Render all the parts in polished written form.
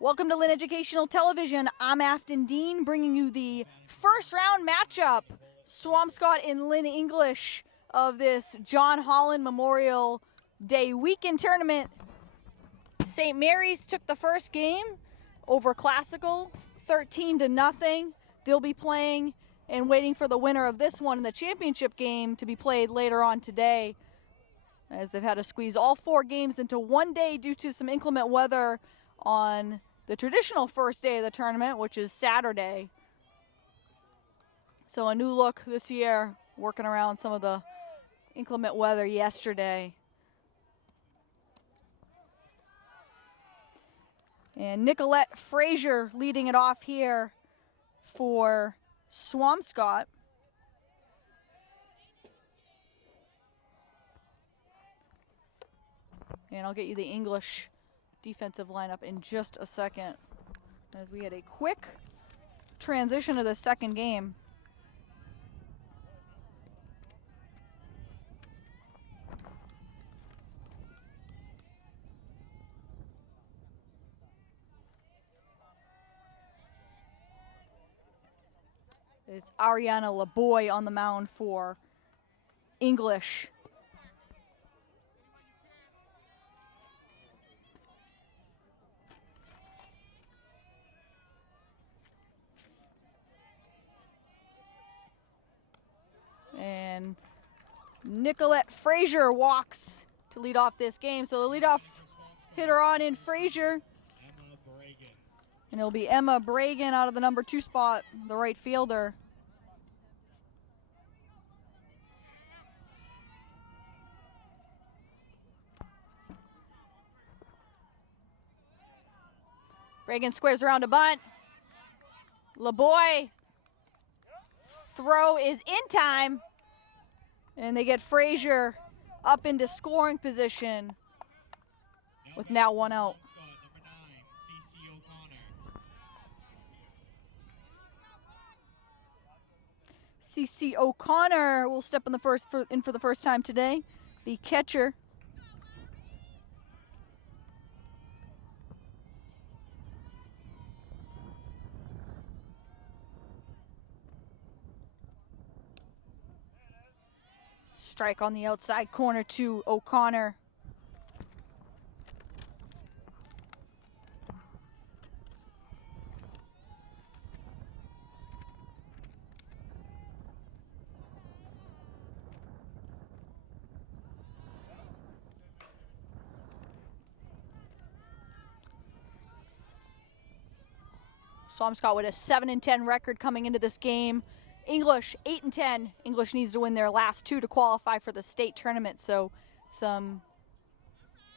Welcome to Lynn Educational Television. I'm Afton Dean, bringing you the first round matchup, Swampscott and Lynn English of this John Holland Memorial Day weekend tournament. St. Mary's took the first game over Classical, 13-0. They'll be playing and waiting for the winner of this one in the championship game to be played later on today, as they've had to squeeze all 4 games into one day due to some inclement weather on the traditional first day of the tournament, which is Saturday. So a new look this year, working around some of the inclement weather yesterday. And Nicolette Frazier leading it off here for Swampscott. And I'll get you the English defensive lineup in just a second, as we had a quick transition to the second game. It's Ariana LeBoy on the mound for English. And Nicolette Frazier walks to lead off this game. So the leadoff hitter on in Frazier. And it'll be Emma Bragan out of the number 2 spot, the right fielder. Bragan squares around a bunt. LeBoy throw is in time. And they get Frazier up into scoring position with now 1 out. CC O'Connor will step in for the first time today, the catcher. Strike on the outside corner to O'Connor. Swampscott with a 7-10 record coming into this game. English 8-10. English needs to win their last 2 to qualify for the state tournament, so some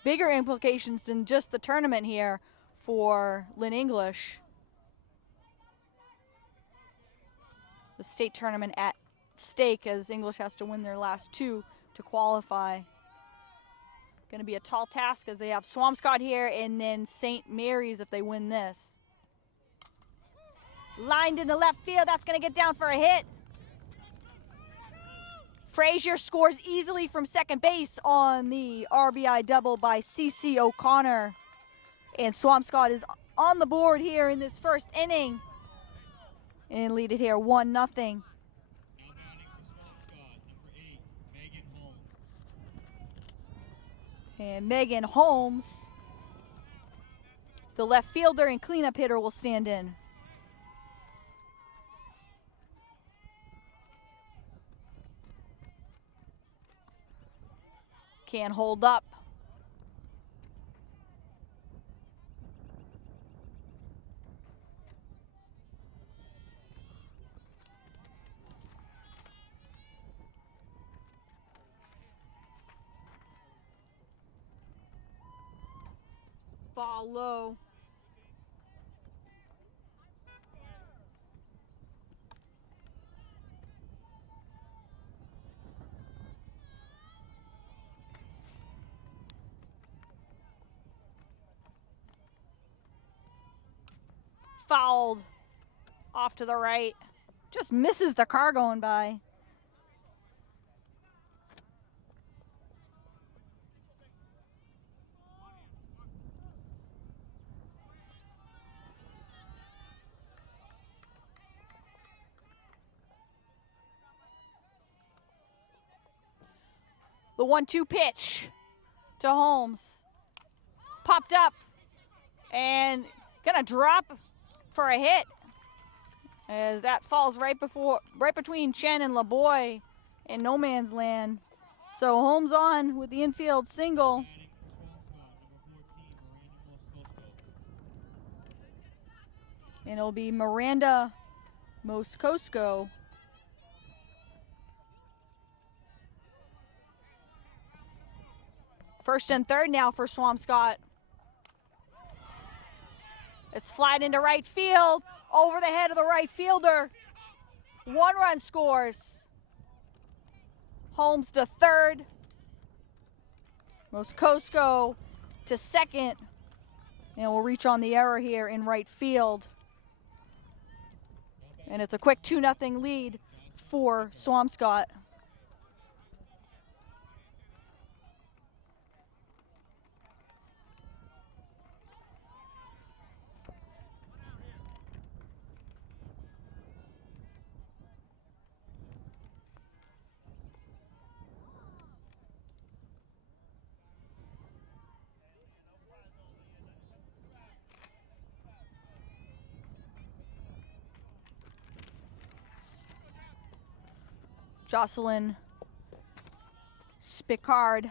bigger implications than just the tournament here for Lynn English. The state tournament at stake, as English has to win their last 2 to qualify. Going to be a tall task, as they have Swampscott here and then St. Mary's if they win this. Lined in the left field, that's going to get down for a hit. Frazier scores easily from second base on the RBI double by CC O'Connor. And Swampscott is on the board here in this first inning. And lead it here 1-0. And Megan Holmes, the left fielder and cleanup hitter, will stand in. Can't hold up. Ball low. Fouled off to the right. Just misses the car going by. The 1-2 pitch to Holmes. Popped up and gonna drop for a hit as that falls right between Chen and LeBoy in no man's land. So Holmes on with the infield single. And it'll be Miranda Moscoso. First and third now for Swampscott. It's flied into right field, over the head of the right fielder. 1 run scores. Holmes to third. Moscoso to second. And we'll reach on the error here in right field. And it's a quick 2-0 lead for Swampscott. Jocelyn Spicard.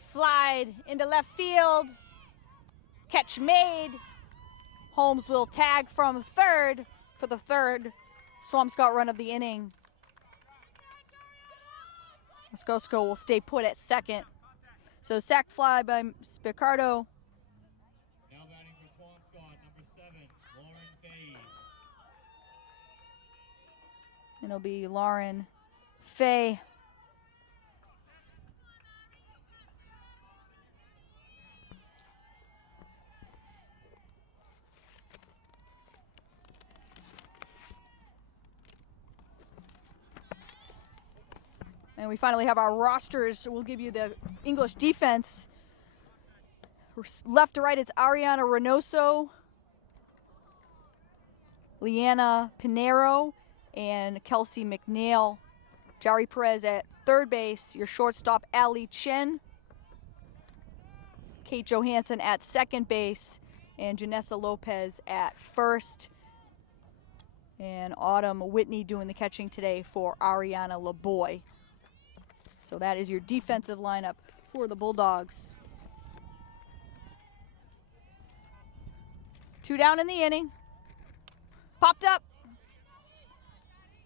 Flied into left field. Catch made. Holmes will tag from third for the third Swampscott run of the inning. Moscoso will stay put at second. So sac fly by Spicardo. Now batting for Swampscott, number 7, Lauren Fay. It'll be Lauren Fay. And we finally have our rosters. We'll give you the English defense. Left to right, it's Ariana Reynoso, Leanna Pinero, and Kelsey McNeil. Jari Perez at third base. Your shortstop, Ali Chen. Kate Johansson at second base. And Janessa Lopez at first. And Autumn Whitney doing the catching today for Ariana LeBoy. So that is your defensive lineup for the Bulldogs. 2 down in the inning. Popped up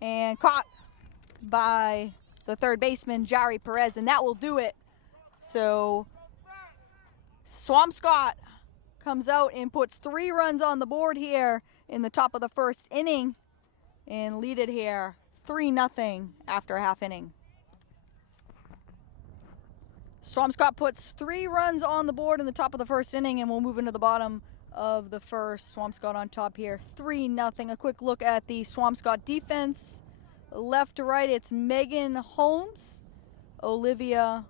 and caught by the third baseman, Jari Perez, and that will do it. So Swampscott comes out and puts 3 runs on the board here in the top of the first inning and lead it here 3-0 after a half inning. Swampscott puts 3 runs on the board in the top of the first inning, and we'll move into the bottom of the first. Swampscott on top here, 3-0. A quick look at the Swampscott defense. Left to right, it's Megan Holmes, Olivia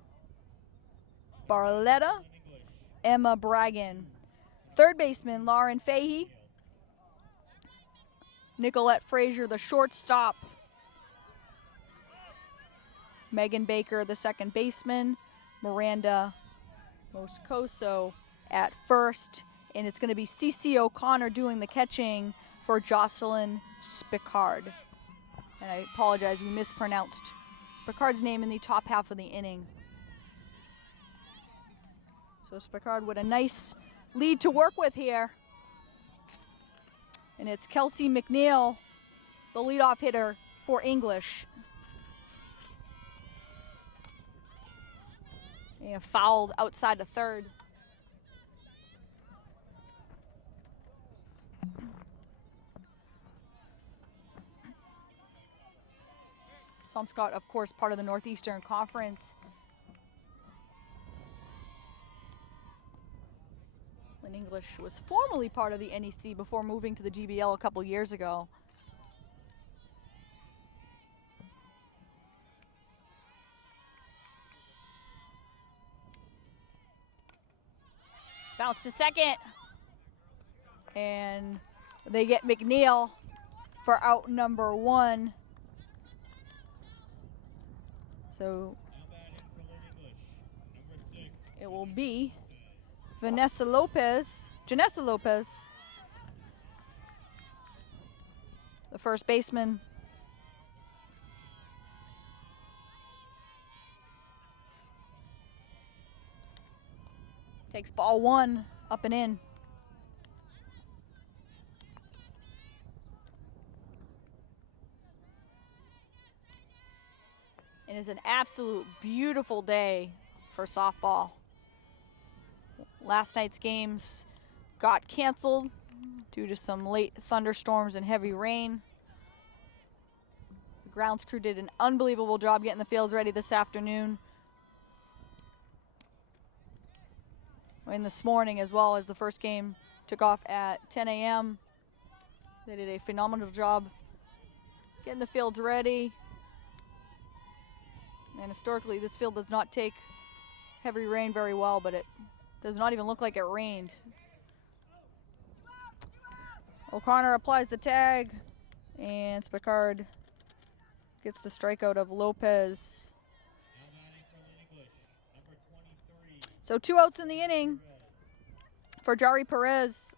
Barletta, Emma Bragan. Third baseman, Lauren Fahey. Nicolette Frazier, the shortstop. Megan Baker, the second baseman. Miranda Moscoso at first, and it's going to be Cece O'Connor doing the catching for Jocelyn Spicard. And I apologize, we mispronounced Spicard's name in the top half of the inning. So Spicard with a nice lead to work with here. And it's Kelsey McNeil, the leadoff hitter for English. And fouled outside the third. Swampscott, of course, part of the Northeastern Conference. Lynn English was formerly part of the NEC before moving to the GBL a couple years ago. Bounce to second. And They get McNeil for out number 1. So it will be Janessa Lopez, the first baseman. Takes ball 1 up and in. It is an absolute beautiful day for softball. Last night's games got canceled due to some late thunderstorms and heavy rain. The grounds crew did an unbelievable job getting the fields ready this afternoon. And this morning as well, as the first game took off at 10 a.m. They did a phenomenal job getting the fields ready. And historically, this field does not take heavy rain very well, but it does not even look like it rained. O'Connor applies the tag, and Spicard gets the strikeout of Lopez. So 2 outs in the inning for Jari Perez.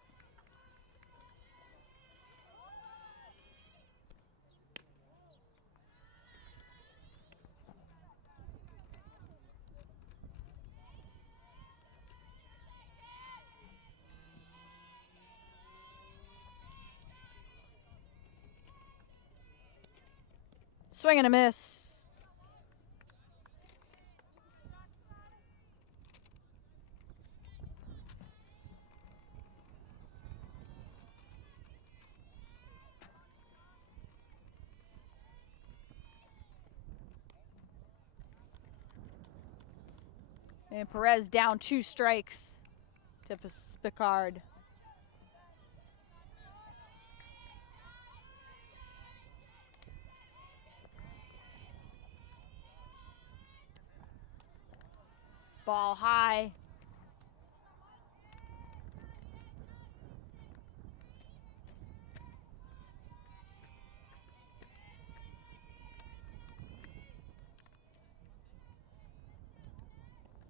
Swing and a miss. And Perez down 2 strikes to Spicard. Ball high.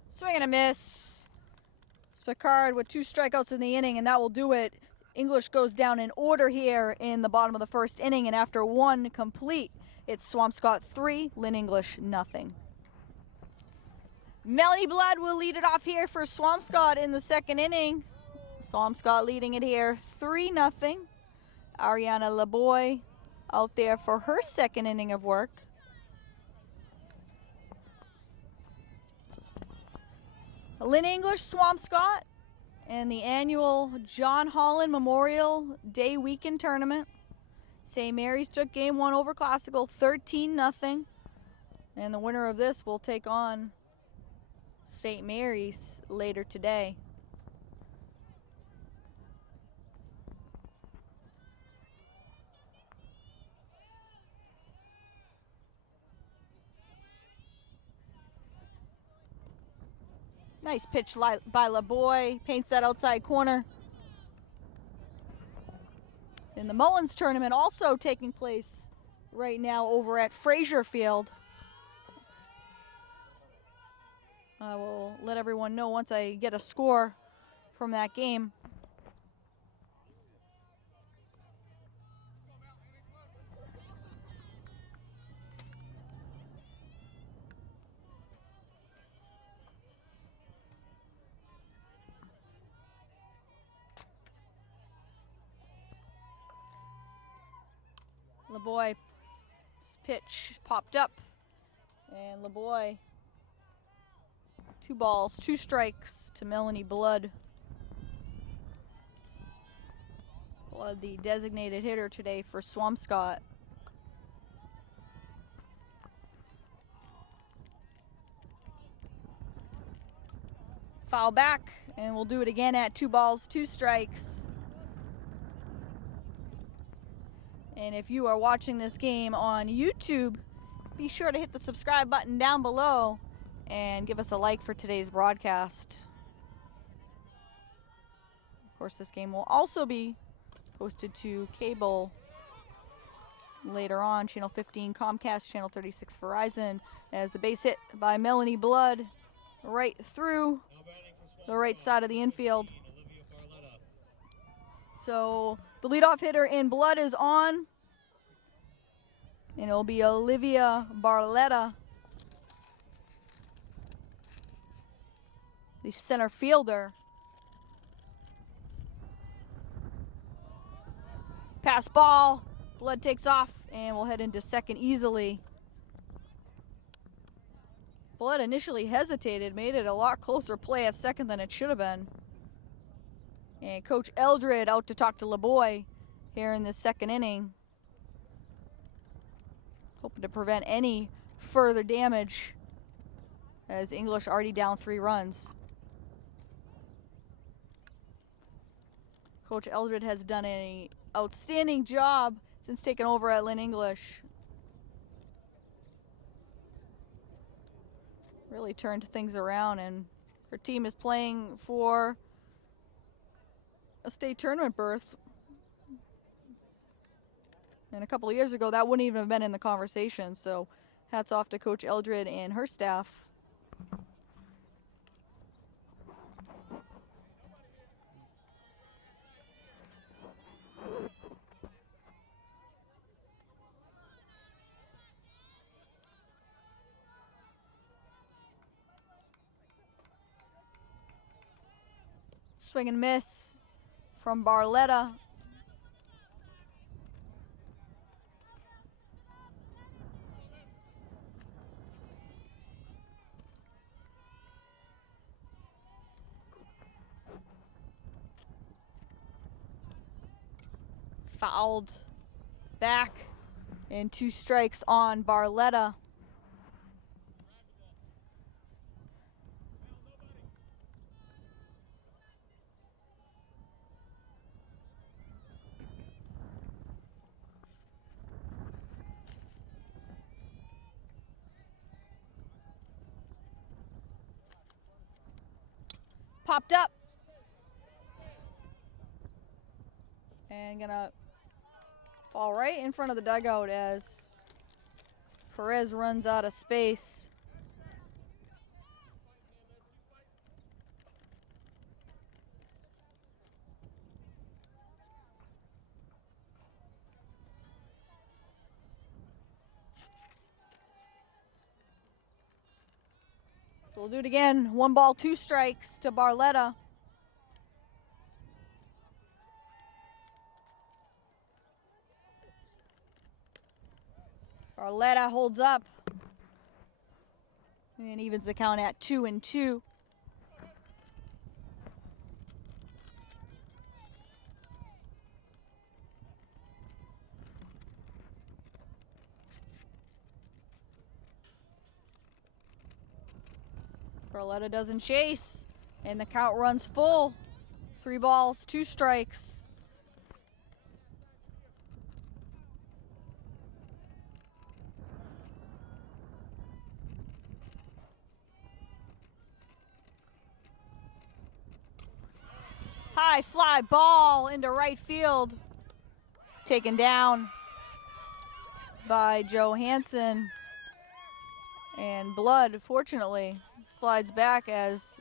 Swing and a miss. Spicard with 2 strikeouts in the inning, and that will do it. English goes down in order here in the bottom of the first inning, and after 1 complete, it's Swampscott 3, Lynn English nothing. Melanie Blood will lead it off here for Swampscott in the second inning. Swampscott leading it here 3-0. Ariana LeBoy out there for her second inning of work. Lynn English, Swampscott, and the annual John Holland Memorial Day Weekend Tournament. St. Mary's took game 1 over Classical 13-0. And the winner of this will take on St. Mary's later today. Nice pitch by LeBoy, paints that outside corner. And the Mullins tournament also taking place right now over at Fraser Field. I will let everyone know once I get a score from that game. LeBoy's pitch popped up, and LeBoy, 2 balls, 2 strikes to Melanie Blood. Blood, the designated hitter today for Swampscott. Foul back, and we'll do it again at 2 balls, 2 strikes. And if you are watching this game on YouTube, be sure to hit the subscribe button down below and give us a like for today's broadcast. Of course, this game will also be Posted to cable later on, channel 15 Comcast, channel 36 Verizon, as the base hit by Melanie Blood right through the right side of the infield. So the leadoff hitter in Blood is on, and it'll be Olivia Barletta, the center fielder. Pass ball, Blood takes off, and we'll head into second easily. Blood initially hesitated, made it a lot closer play at second than it should have been. And Coach Eldred out to talk to LeBoy here in this second inning, hoping to prevent any further damage, as English already down 3 runs. Coach Eldred has done an outstanding job since taking over at Lynn English. Really turned things around, and her team is playing for a state tournament berth. And a couple of years ago, that wouldn't even have been in the conversation. So hats off to Coach Eldred and her staff. Swing and miss from Barletta. Fouled back, and 2 strikes on Barletta. Popped up. And gonna fall right in front of the dugout as Perez runs out of space. So we'll do it again. 1 ball, 2 strikes to Barletta. Barletta holds up and evens the count at 2-2. Barletta doesn't chase, and the count runs full. 3 balls, 2 strikes. High fly ball into right field. Taken down by Joe Hansen. And Blood, fortunately, slides back as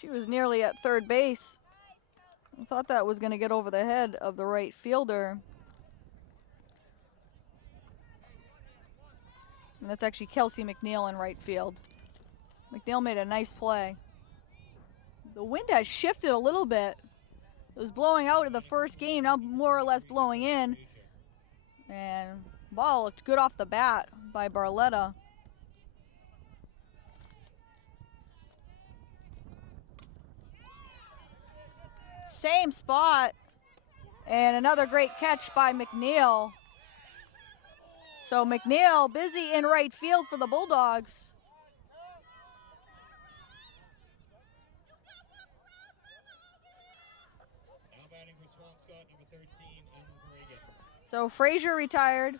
she was nearly at third base. I thought that was going to get over the head of the right fielder. And that's actually Kelsey McNeil in right field. McNeil made a nice play. The wind has shifted a little bit. It was blowing out in the first game, now more or less blowing in. And ball looked good off the bat by Barletta. Same spot. And another great catch by McNeil. So McNeil busy in right field for the Bulldogs. Now batting for Swampscott, number 13, Ellen Reagan. So Frazier retired.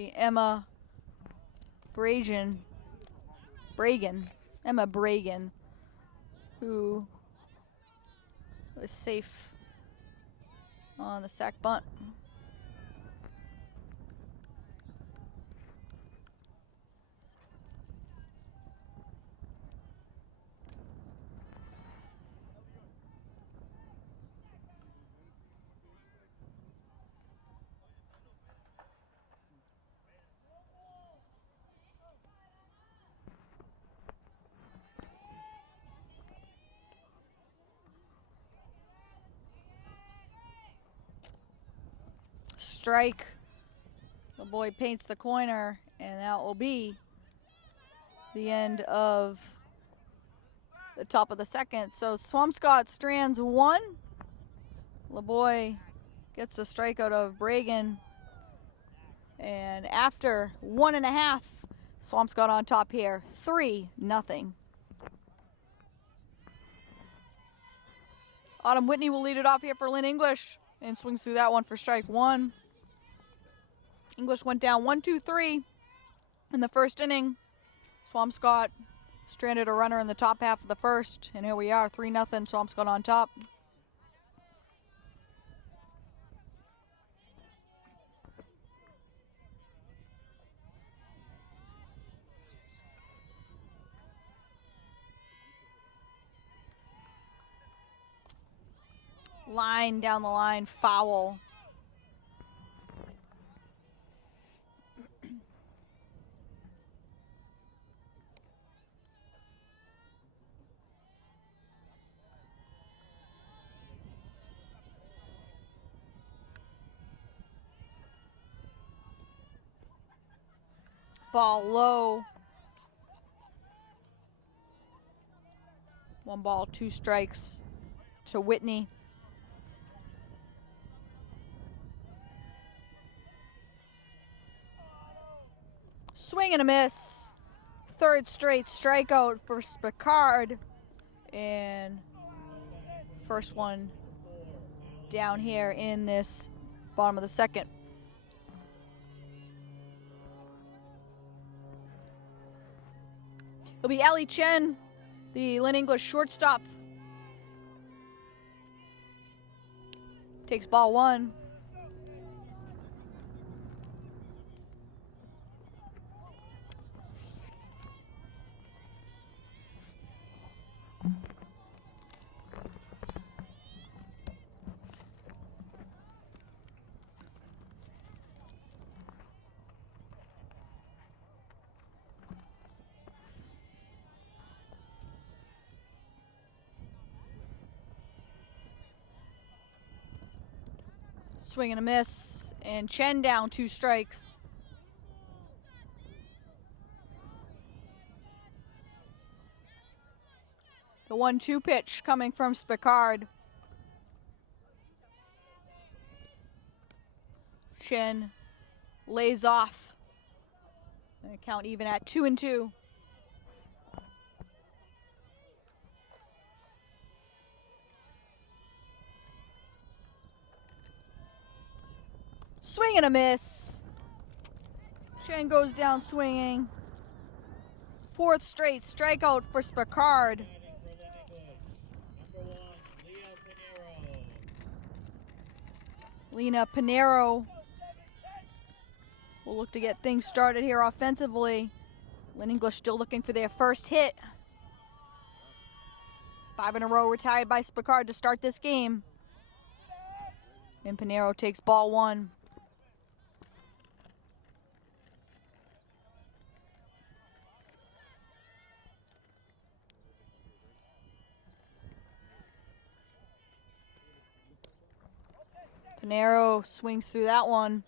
Be Emma Bragan, Emma Bragan, who was safe on the sack bunt. Strike. The boy paints the corner, and that will be the end of the top of the second. So Swampscott strands 1. LeBoy gets the strikeout of Bragan. And after 1.5, Swampscott on top here, 3-0. Autumn Whitney will lead it off here for Lynn English and swings through that one for strike 1. English went down 1-2-3 in the first inning. Swampscott stranded a runner in the top half of the first, and here we are, 3-0, Swampscott on top. Line down the line, foul. Ball low. 1 ball, 2 strikes to Whitney. Swing and a miss. 3rd straight strikeout for Spicard. And first one down here in this bottom of the second. It'll be Allie Chen, the Lynn English shortstop. Takes ball 1. Swing and a miss, and Chen down 2 strikes. The 1-2 pitch coming from Spicard. Chen lays off. And count even at 2-2. Swing and a miss. Chen goes down swinging. 4th straight strikeout for Spicard. Lena Pinero will look to get things started here offensively. Lynn English still looking for their first hit. 5 in a row retired by Spicard to start this game. And Pinero takes ball 1. Pinero swings through that one.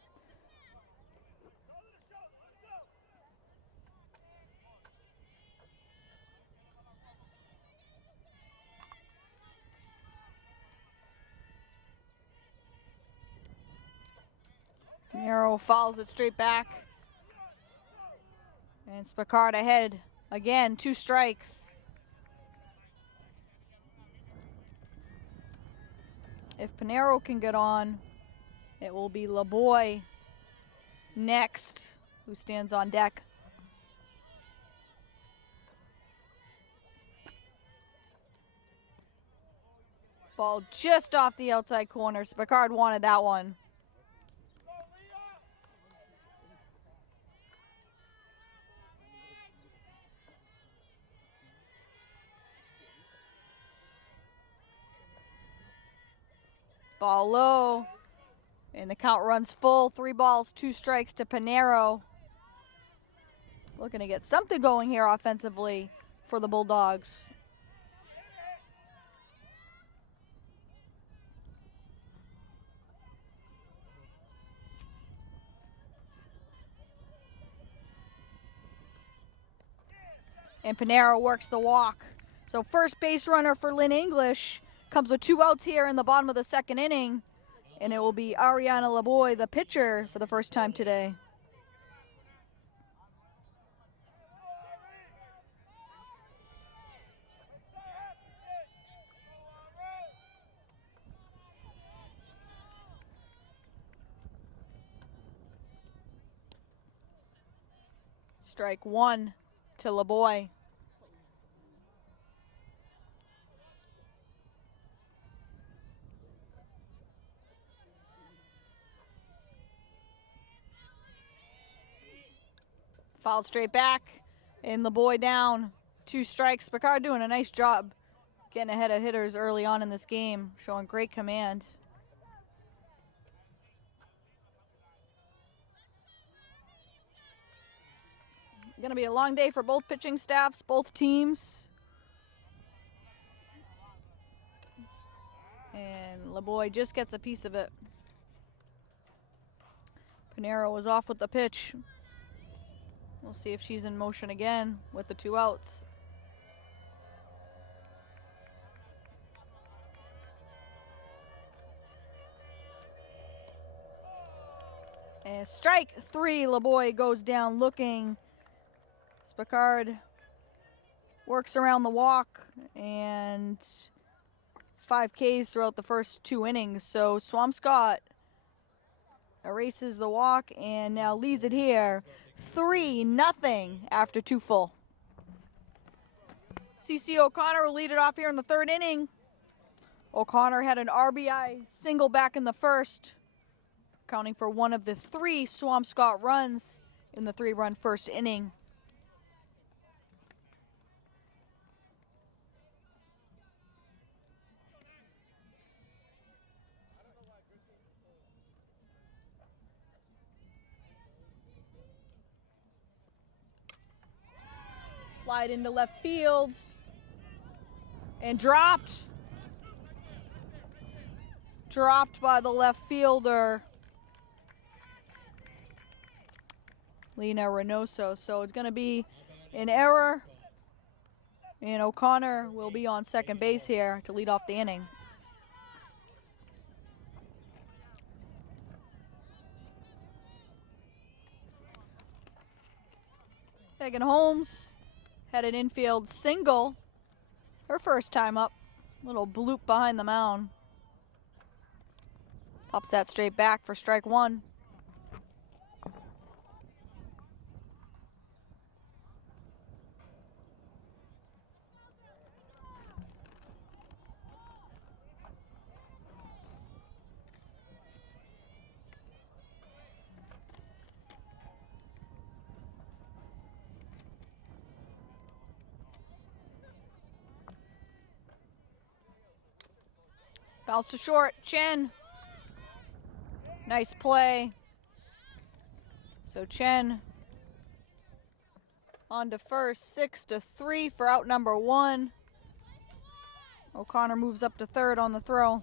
Pinero fouls it straight back. And Spicard ahead again, 2 strikes. If Pinero can get on, it will be LeBoy next. who stands on deck. Ball just off the outside corner. Spicard wanted that one. Ball low. And the count runs full. 3 balls, 2 strikes to Pinero. Looking to get something going here offensively for the Bulldogs. And Pinero works the walk. So first base runner for Lynn English comes with 2 outs here in the bottom of the 2nd inning. And it will be Ariana Laboy, the pitcher, for the first time today. Strike 1 to Laboy. Fouled straight back, and Laboy down. 2 strikes. Spicard doing a nice job getting ahead of hitters early on in this game, showing great command. Going to be a long day for both pitching staffs, both teams. And Laboy just gets a piece of it. Pinero was off with the pitch. We'll see if she's in motion again with the 2 outs. And strike 3, Laboy goes down looking. Spicard works around the walk and 5 Ks throughout the first 2 innings. So Swampscott erases the walk and now leads it here 3-0 after 2 full. CC O'Connor will lead it off here in the 3rd inning. O'Connor had an RBI single back in the 1st, accounting for one of the 3 Swampscott runs in the 3-run 1st inning. Flied into left field and dropped. Dropped by the left fielder, Lena Reynoso. So it's going to be an error, and O'Connor will be on second base here to lead off the inning. Megan Holmes had an infield single, her first time up. Little bloop behind the mound. Pops that straight back for strike 1. Fouls to short, Chen. Nice play. So Chen on to first, 6-3 for out number 1. O'Connor moves up to 3rd on the throw.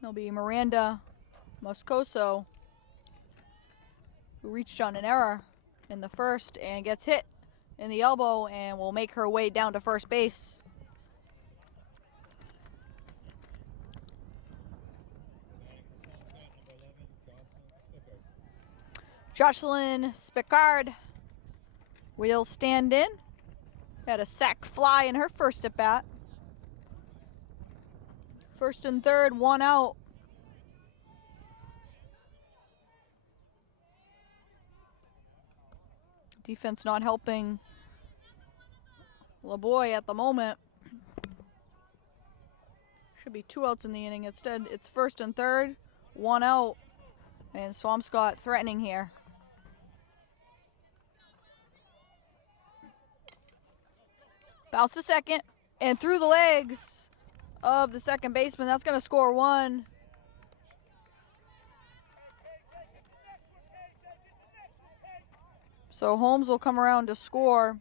It'll be Miranda Moscoso, who reached on an error in the 1st and gets hit in the elbow and will make her way down to first base. Jocelyn Spicard will stand in. Had a sac fly in her first at bat. First and third, 1 out. Defense not helping LaBoy at the moment. Should be 2 outs in the inning. Instead, it's first and third, 1 out. And Swampscott threatening here. Bounce to second. And through the legs of the second baseman. That's going to score 1. So Holmes will come around to score.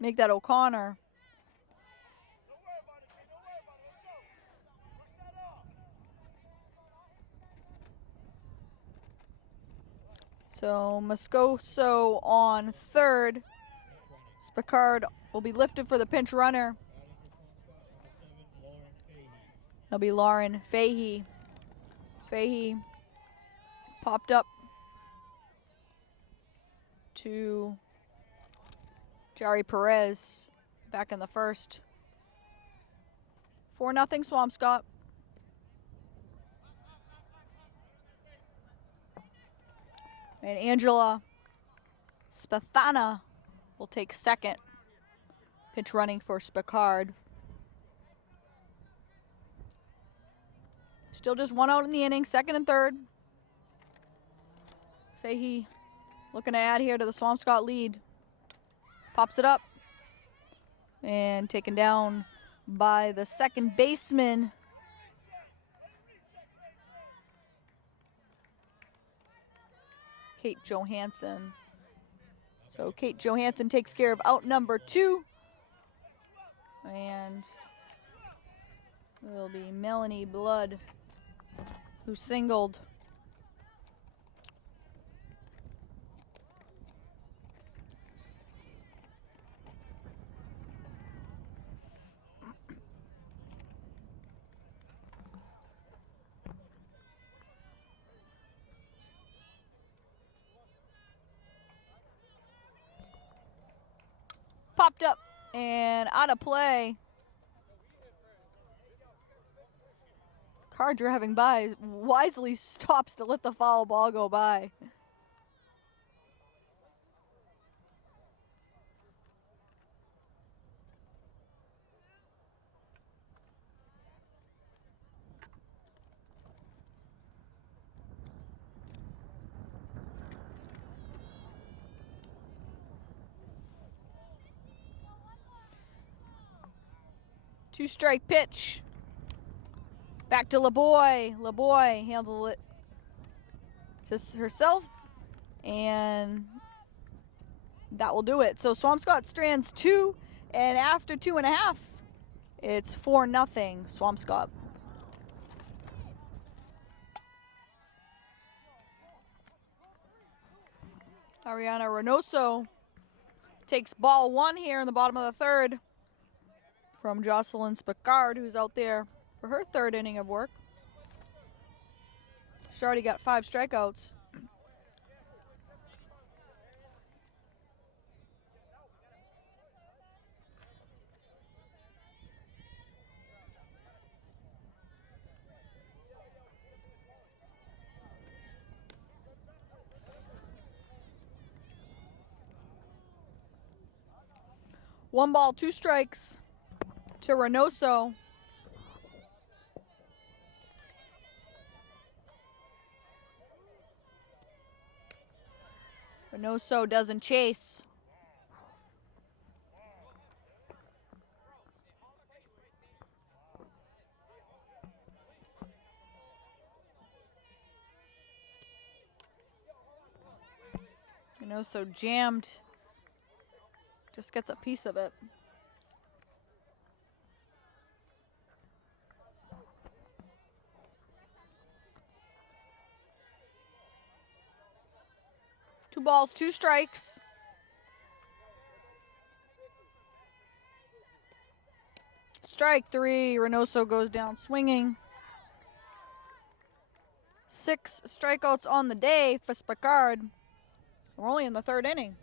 Make that O'Connor. So Moscoso on third. Spicard will be lifted for the pinch runner. That'll be Lauren Fahey. Fahey popped up to Jari Perez back in the first. 4-0 Swampscott. And Angela Spathana will take second. Pitch running for Spicard. Still just 1 out in the inning, second and third. Fahey looking to add here to the Swampscott lead. Pops it up. And taken down by the second baseman. Kate Johansson. So Kate Johansson takes care of out number 2. And it will be Melanie Blood who singled. Popped up and out of play. Car driving by wisely stops to let the foul ball go by. Two-strike pitch. Back to LaBoy. LaBoy handles it to herself. And that will do it. So Swampscott strands 2. And after 2.5, it's 4-0 Swampscott. Ariana Reynoso takes ball 1 here in the bottom of the third from Jocelyn Spicard, who's out there for her third inning of work. She's already got 5 strikeouts. One ball, 2 strikes to Reynoso. Reynoso doesn't chase. Reynoso jammed. Just gets a piece of it. Two balls, 2 strikes. Strike 3. Reynoso goes down swinging. 6 strikeouts on the day for Spicard. We're only in the 3rd inning.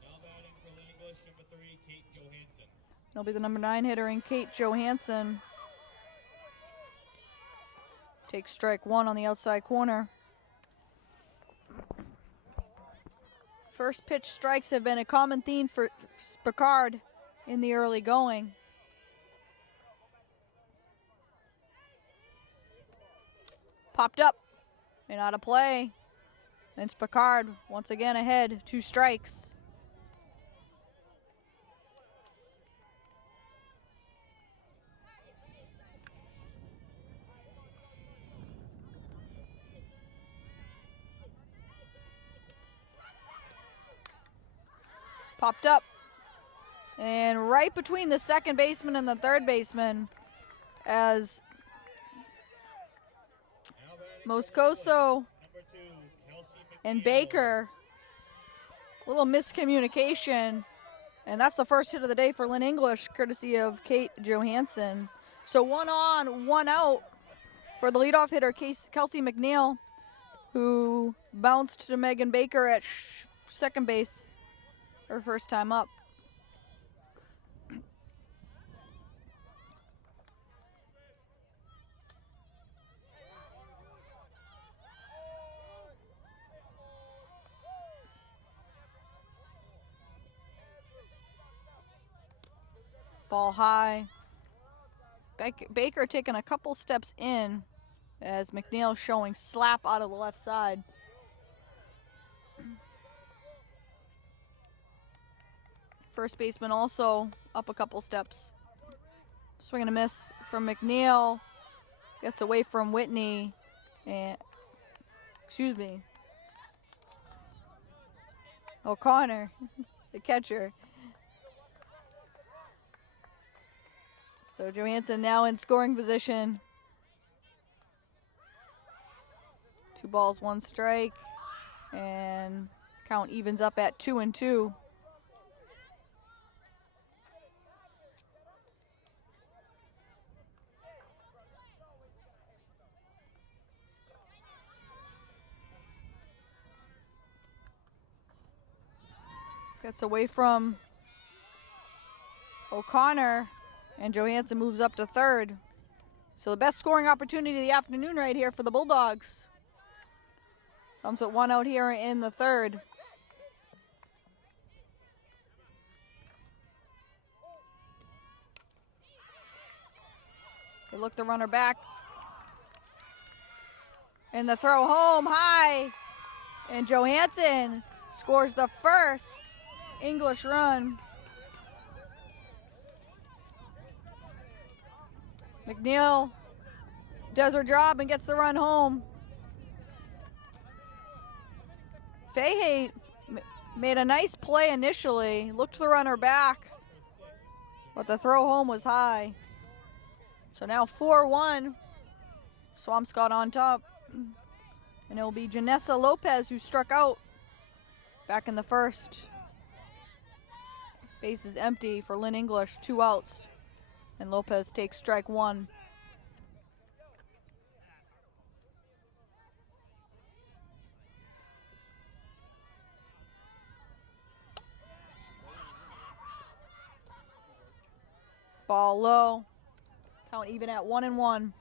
Now batting for Lynn English, That'll be the number 9 hitter in Kate Johansson. Takes strike 1 on the outside corner. First pitch strikes have been a common theme for Picard in the early going. Popped up and out of play. And it's Picard once again ahead, 2 strikes. Popped up. And right between the second baseman and the third baseman as Moscoso and Baker. Little miscommunication. And that's the first hit of the day for Lynn English, courtesy of Kate Johansson. So 1 on, 1 out for the leadoff hitter, Kelsey McNeil, who bounced to Megan Baker at second base her first time up. Ball high. Baker taking a couple steps in as McNeil showing slap out of the left side. First baseman also up a couple steps. Swing and a miss from McNeil. Gets away from Whitney. And, excuse me, O'Connor, the catcher. So Johansson now in scoring position. 2 balls, 1 strike. And count evens up at 2-2. Gets away from O'Connor, and Johansson moves up to third. So the best scoring opportunity of the afternoon right here for the Bulldogs. Comes with 1 out here in the third. They look the runner back. And the throw home high. And Johansson scores the first English run. McNeil does her job and gets the run home. Fahey made a nice play initially, looked the runner back, but the throw home was high. So now 4-1, Swampscott on top. And it will be Janessa Lopez who struck out back in the first. Base is empty for Lynn English, 2 outs. And Lopez takes strike 1. Ball low. Count even at 1-1.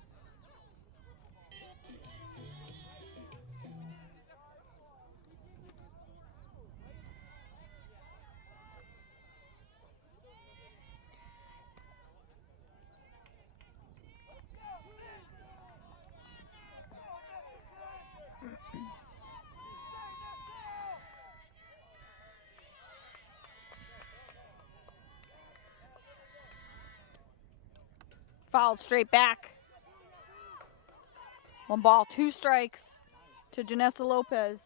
Fouled straight back. 1 ball, 2 strikes to Janessa Lopez.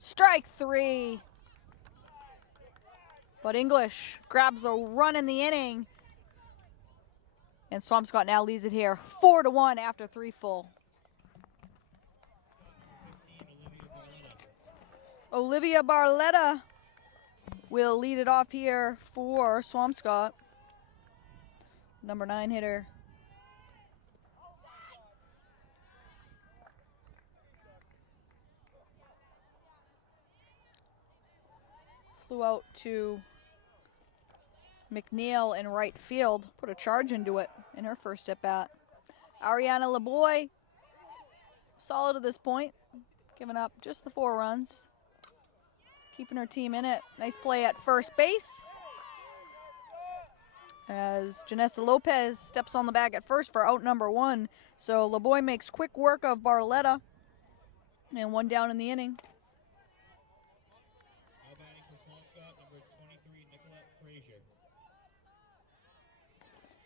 Strike 3. But English grabs a run in the inning. And Swampscott now leads it here 4-1 after 3 full. Olivia Barletta will lead it off here for Swampscott. Number 9 hitter. Flew out to McNeil in right field. Put a charge into it in her first at bat. Ariana LeBoy, solid at this point. Giving up just the 4 runs. Keeping her team in it. Nice play at first base. As Janessa Lopez steps on the bag at first for out number 1. So LeBoy makes quick work of Barletta. And 1 down in the inning. Now batting for Swampscott, number 23, Nicolette Frazier.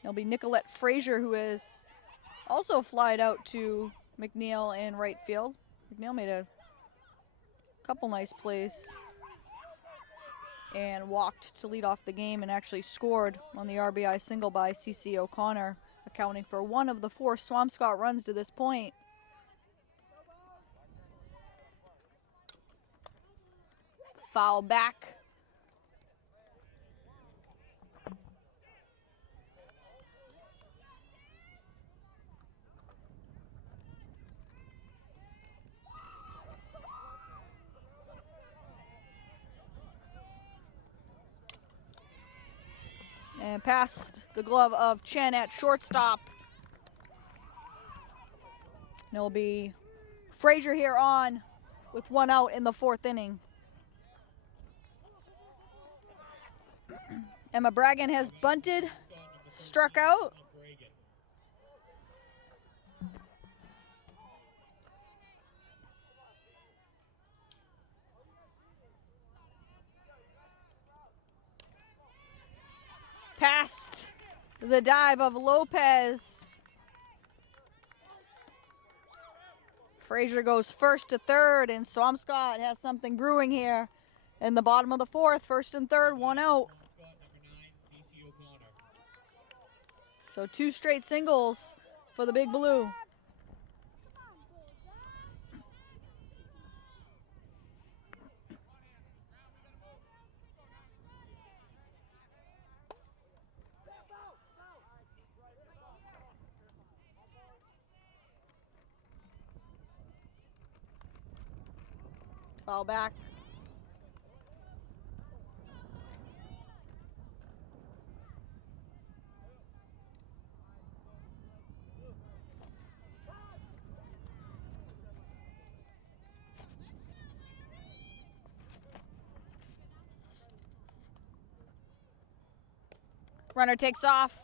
It'll be Nicolette Frazier, who is also flied out to McNeil in right field. McNeil made a couple nice plays and walked to lead off the game and actually scored on the RBI single by CeCe O'Connor, accounting for 1 of the 4 Swampscott runs to this point. Foul back. And past the glove of Chen at shortstop. And it'll be Frazier here on with 1 out in the 4th inning. Emma Bragan has bunted, struck out. Past the dive of Lopez. Frazier goes first to third, and Swampscott has something brewing here in the bottom of the 4th. First and third, 1 out. So 2 straight singles for the Big Blue. Foul back. Runner takes off.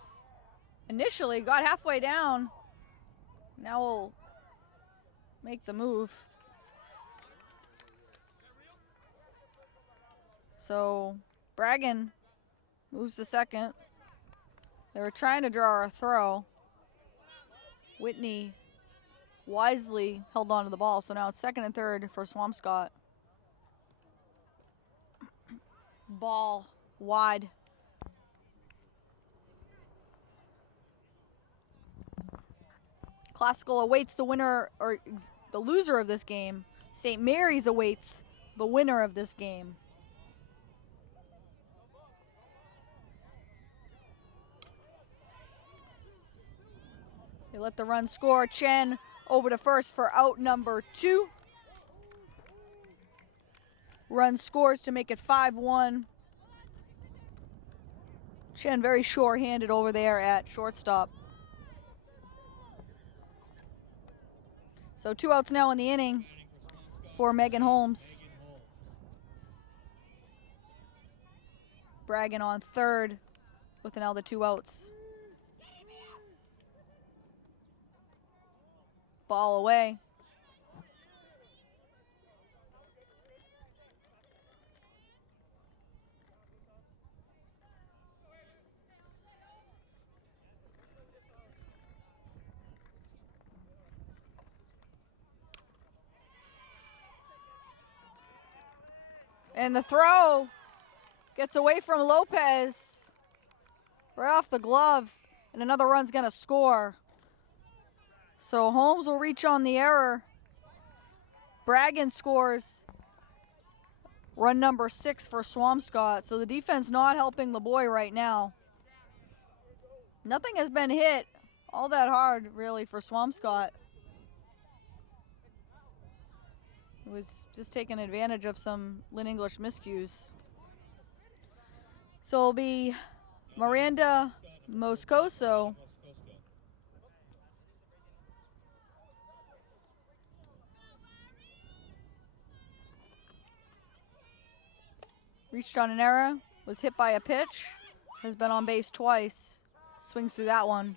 Initially got halfway down. Now we'll make the move. So Bragan moves to second. They were trying to draw a throw. Whitney wisely held on to the ball, so now it's second and third for Swampscott. Ball wide. Classical awaits the winner, or the loser of this game. St. Mary's awaits the winner of this game. They let the run score. Chen over to first for out number 2. Run scores to make it 5-1. Chen very sure-handed over there at shortstop. So 2 outs now in the inning for Megan Holmes. Bragan on third with now the 2 outs. Ball away. And the throw gets away from Lopez. Right off the glove. And another run's going to score. So Holmes will reach on the error. Bragan scores run number 6 for Swampscott. So the defense not helping LeBoy right now. Nothing has been hit all that hard, really, for Swampscott. It was just taking advantage of some Lynn English miscues. So it'll be Miranda Moscoso. Reached on an error, was hit by a pitch, has been on base twice, swings through that one.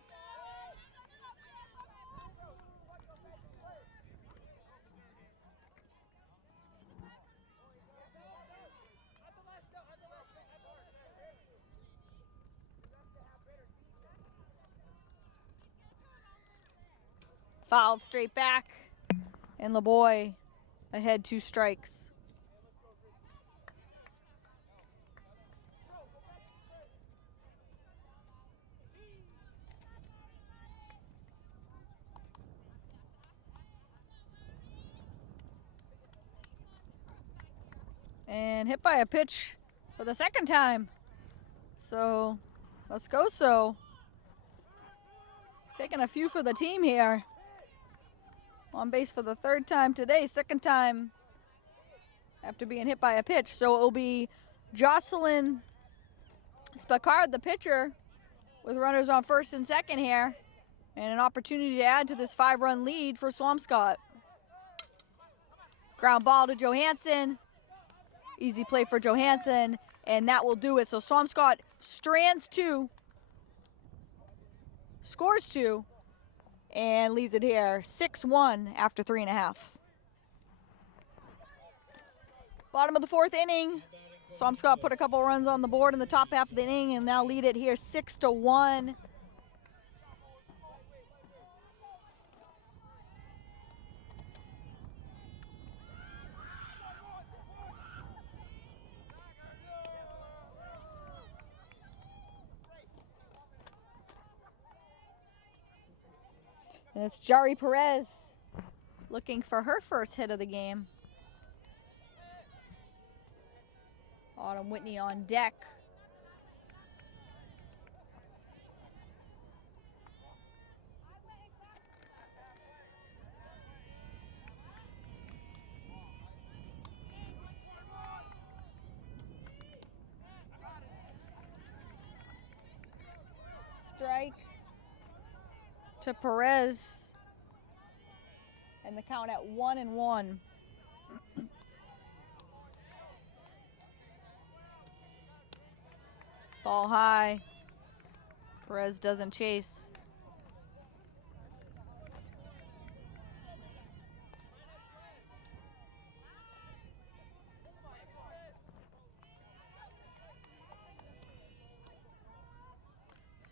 Fouled straight back, and LeBoy ahead 2 strikes. And hit by a pitch for the second time. So let's go. So taking a few for the team here. On base for the 3rd time today, 2nd time after being hit by a pitch. So it'll be Jocelyn Spicard, the pitcher, with runners on 1st and 2nd here, and an opportunity to add to this 5-run lead for Swampscott. Ground ball to Johansson. Easy play for Johansson, and that will do it. So Swampscott strands 2, scores 2, and leads it here 6-1 after 3.5. Bottom of the 4th inning. Swampscott put a couple runs on the board in the top half of the inning and now lead it here 6-1. And it's Jari Perez looking for her first hit of the game. Autumn Whitney on deck. Strike to Perez, and the count at 1-1. Ball high. Perez doesn't chase.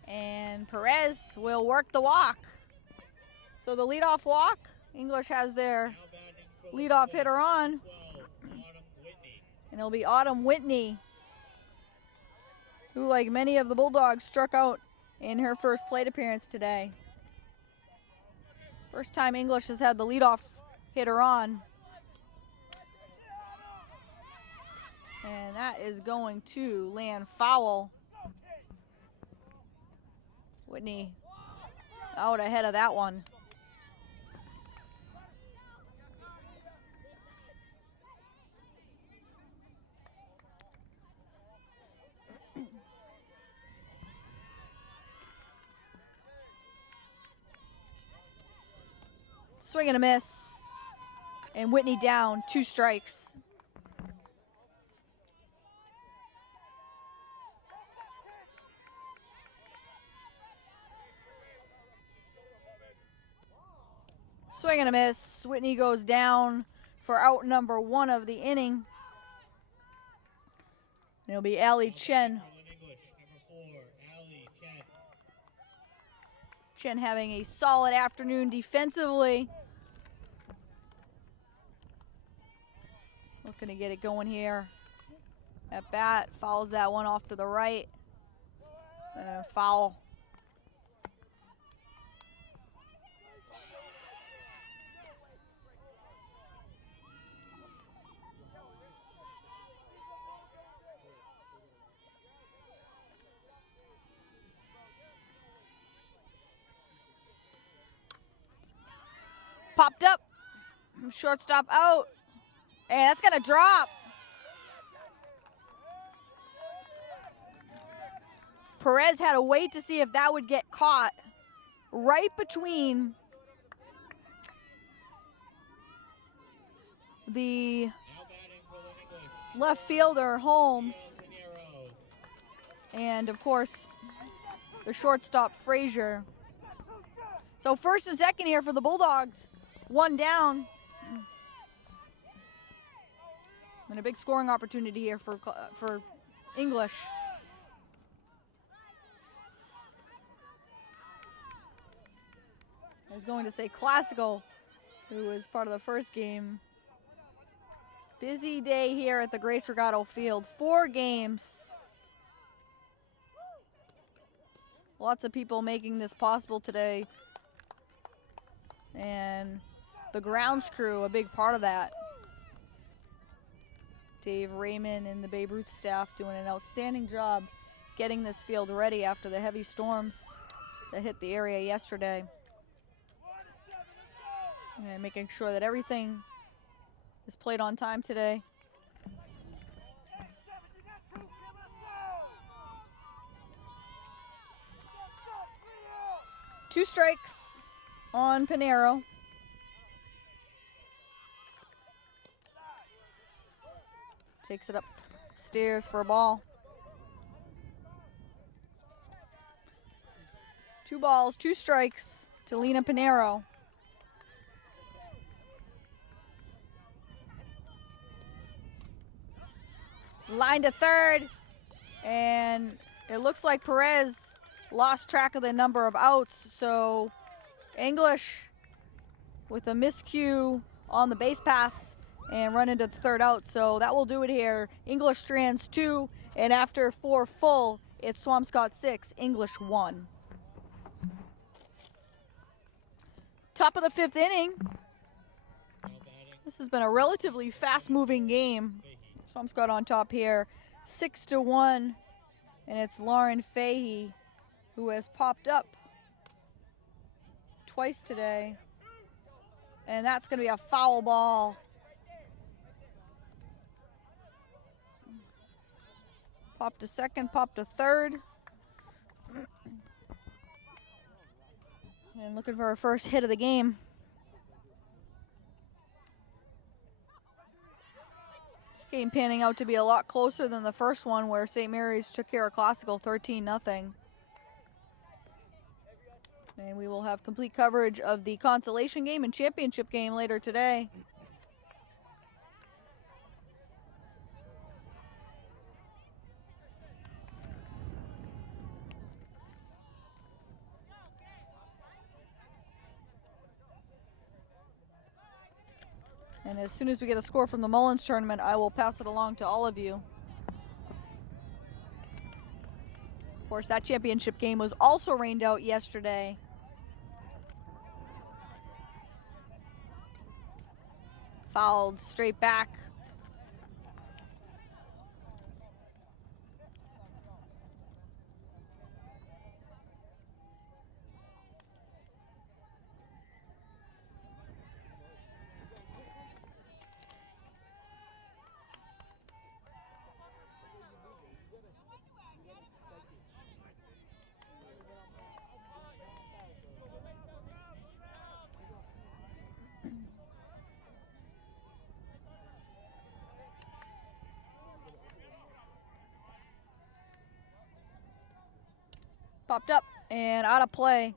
And Perez will work the walk. So the leadoff walk, English has their leadoff hitter on. And it'll be Autumn Whitney, who, like many of the Bulldogs, struck out in her first plate appearance today. First time English has had the leadoff hitter on. And that is going to land foul. Whitney out ahead of that one. Swing and a miss. And Whitney down, 2 strikes. Swing and a miss. Whitney goes down for out number 1 of the inning. It'll be Allie Chen. Chen having a solid afternoon defensively. Looking to get it going here. At bat, fouls that one off to the right. And a foul. Popped up, shortstop out, and that's gonna drop. Perez had to wait to see if that would get caught right between the Now batting for Lynn English. left fielder, Holmes, Pinheiro. and of course, the shortstop, Frazier. So first and second here for the Bulldogs. One down. And a big scoring opportunity here for English. I was going to say Classical, who was part of the first game. Busy day here at the Grace Regato Field. 4 games. Lots of people making this possible today. And the grounds crew, a big part of that. Dave Raymond and the Babe Ruth staff doing an outstanding job getting this field ready after the heavy storms that hit the area yesterday. And making sure that everything is played on time today. Two strikes on Pinheiro. Takes it upstairs for a ball. 2 balls, 2 strikes to Lena Pinheiro. Line to third, and it looks like Perez lost track of the number of outs, so English with a miscue on the base pass and run into the third out, so that will do it here. English strands 2, and after 4 full, it's Swampscott 6, English 1. Top of the 5th inning. This has been a relatively fast-moving game. Swampscott on top here, 6-1, and it's Lauren Fahey who has popped up twice today, and that's going to be a foul ball. Pop to second, pop to third. And looking for her first hit of the game. This game panning out to be a lot closer than the first one where St. Mary's took care of Classical 13-0. And we will have complete coverage of the consolation game and championship game later today. And as soon as we get a score from the Mullins tournament, I will pass it along to all of you. Of course, that championship game was also rained out yesterday. Fouled straight back. Popped up and out of play.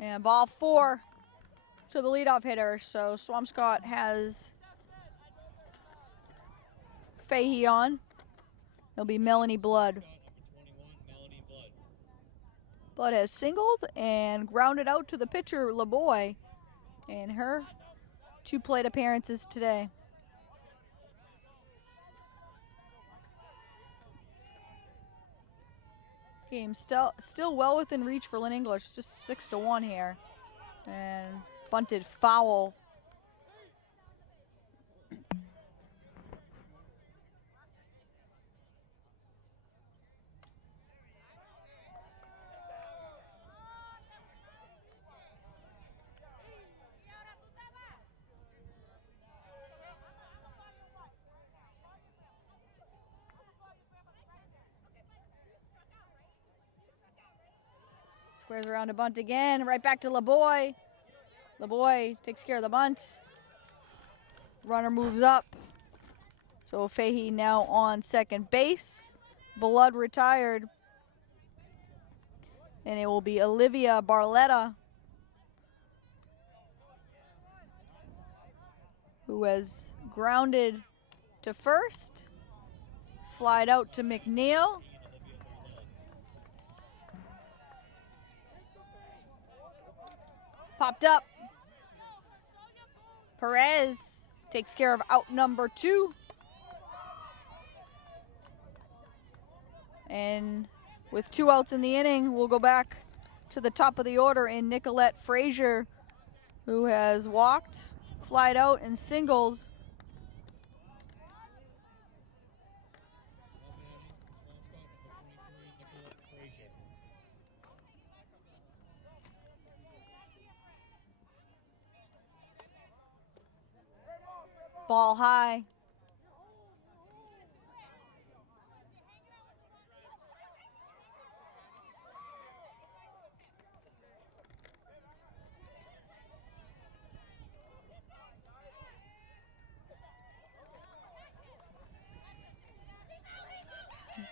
And ball 4 to the leadoff hitter. So Swampscott has Fahey on. It'll be Melanie Blood. Number 21, Melanie Blood. Blood has singled and grounded out to the pitcher, LeBoy, in her 2 plate appearances today. Game still well within reach for Lynn English, just 6-1 here. And bunted foul. Squares around to bunt again. Right back to LeBoy. LeBoy takes care of the bunt. Runner moves up. So Fahey now on second base. Blood retired. And it will be Olivia Barletta, who has grounded to first. Flied out to McNeil. Popped up. Perez takes care of out number 2. And with 2 outs in the inning, we'll go back to the top of the order in Nicolette Frazier, who has walked, flied out, and singled. Ball high.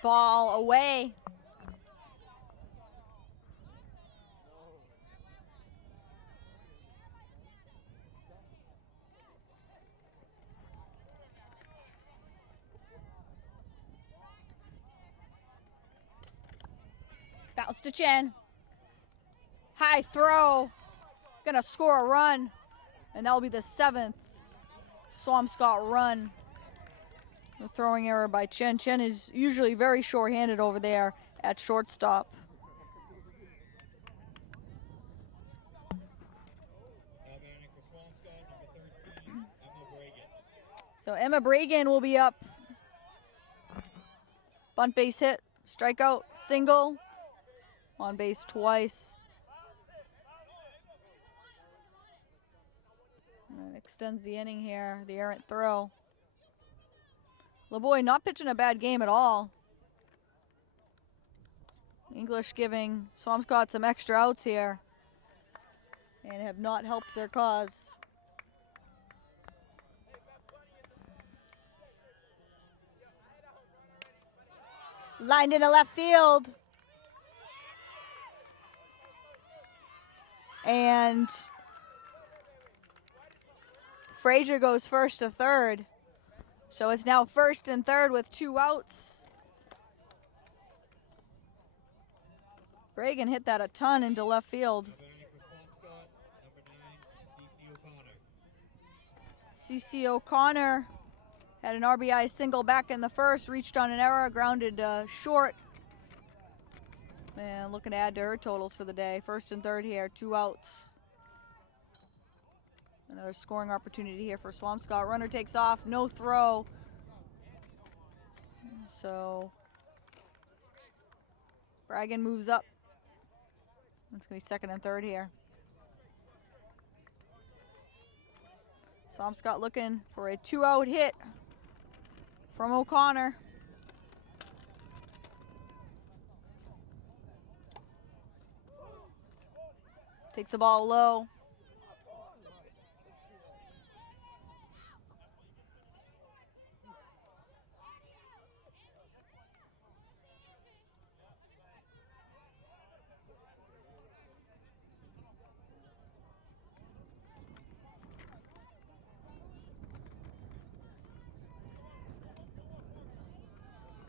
Ball away. Bounce to Chen. High throw. Gonna score a run. And that'll be the 7th Swampscott run. The throwing error by Chen. Chen is usually very short-handed over there at shortstop. So Emma Bragan will be up. Bunt base hit, strikeout, single, on base twice. And extends the inning here, the errant throw. LeBoy not pitching a bad game at all. English giving Swampscott some extra outs here and have not helped their cause. Lined into left field. And Frazier goes first to third. So it's now first and third with 2 outs. Reagan hit that a ton into left field. CC O'Connor had an RBI single back in the first, reached on an error, grounded short. And looking to add to her totals for the day. First and third here, 2 outs. Another scoring opportunity here for Swampscott. Runner takes off, no throw. So Bragan moves up. It's going to be second and third here. Swampscott looking for a 2-out hit from O'Connor. Takes the ball low.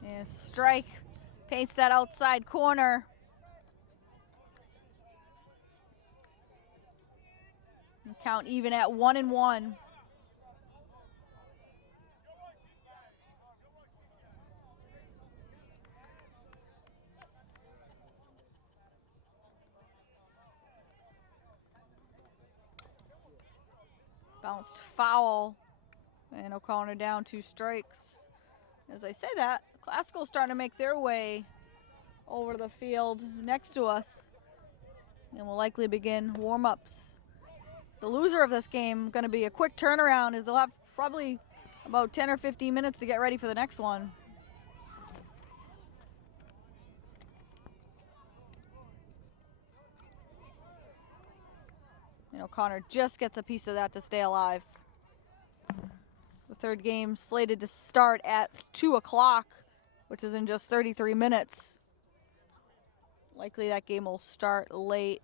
And strike paints that outside corner. And count even at 1-1. Bounced foul, and O'Connor down 2 strikes. As I say that, Classical's starting to make their way over the field next to us, and will likely begin warm-ups. The loser of this game going to be a quick turnaround, as they'll have probably about 10 or 15 minutes to get ready for the next one. And O'Connor just gets a piece of that to stay alive. The third game slated to start at 2 o'clock, which is in just 33 minutes. Likely that game will start late.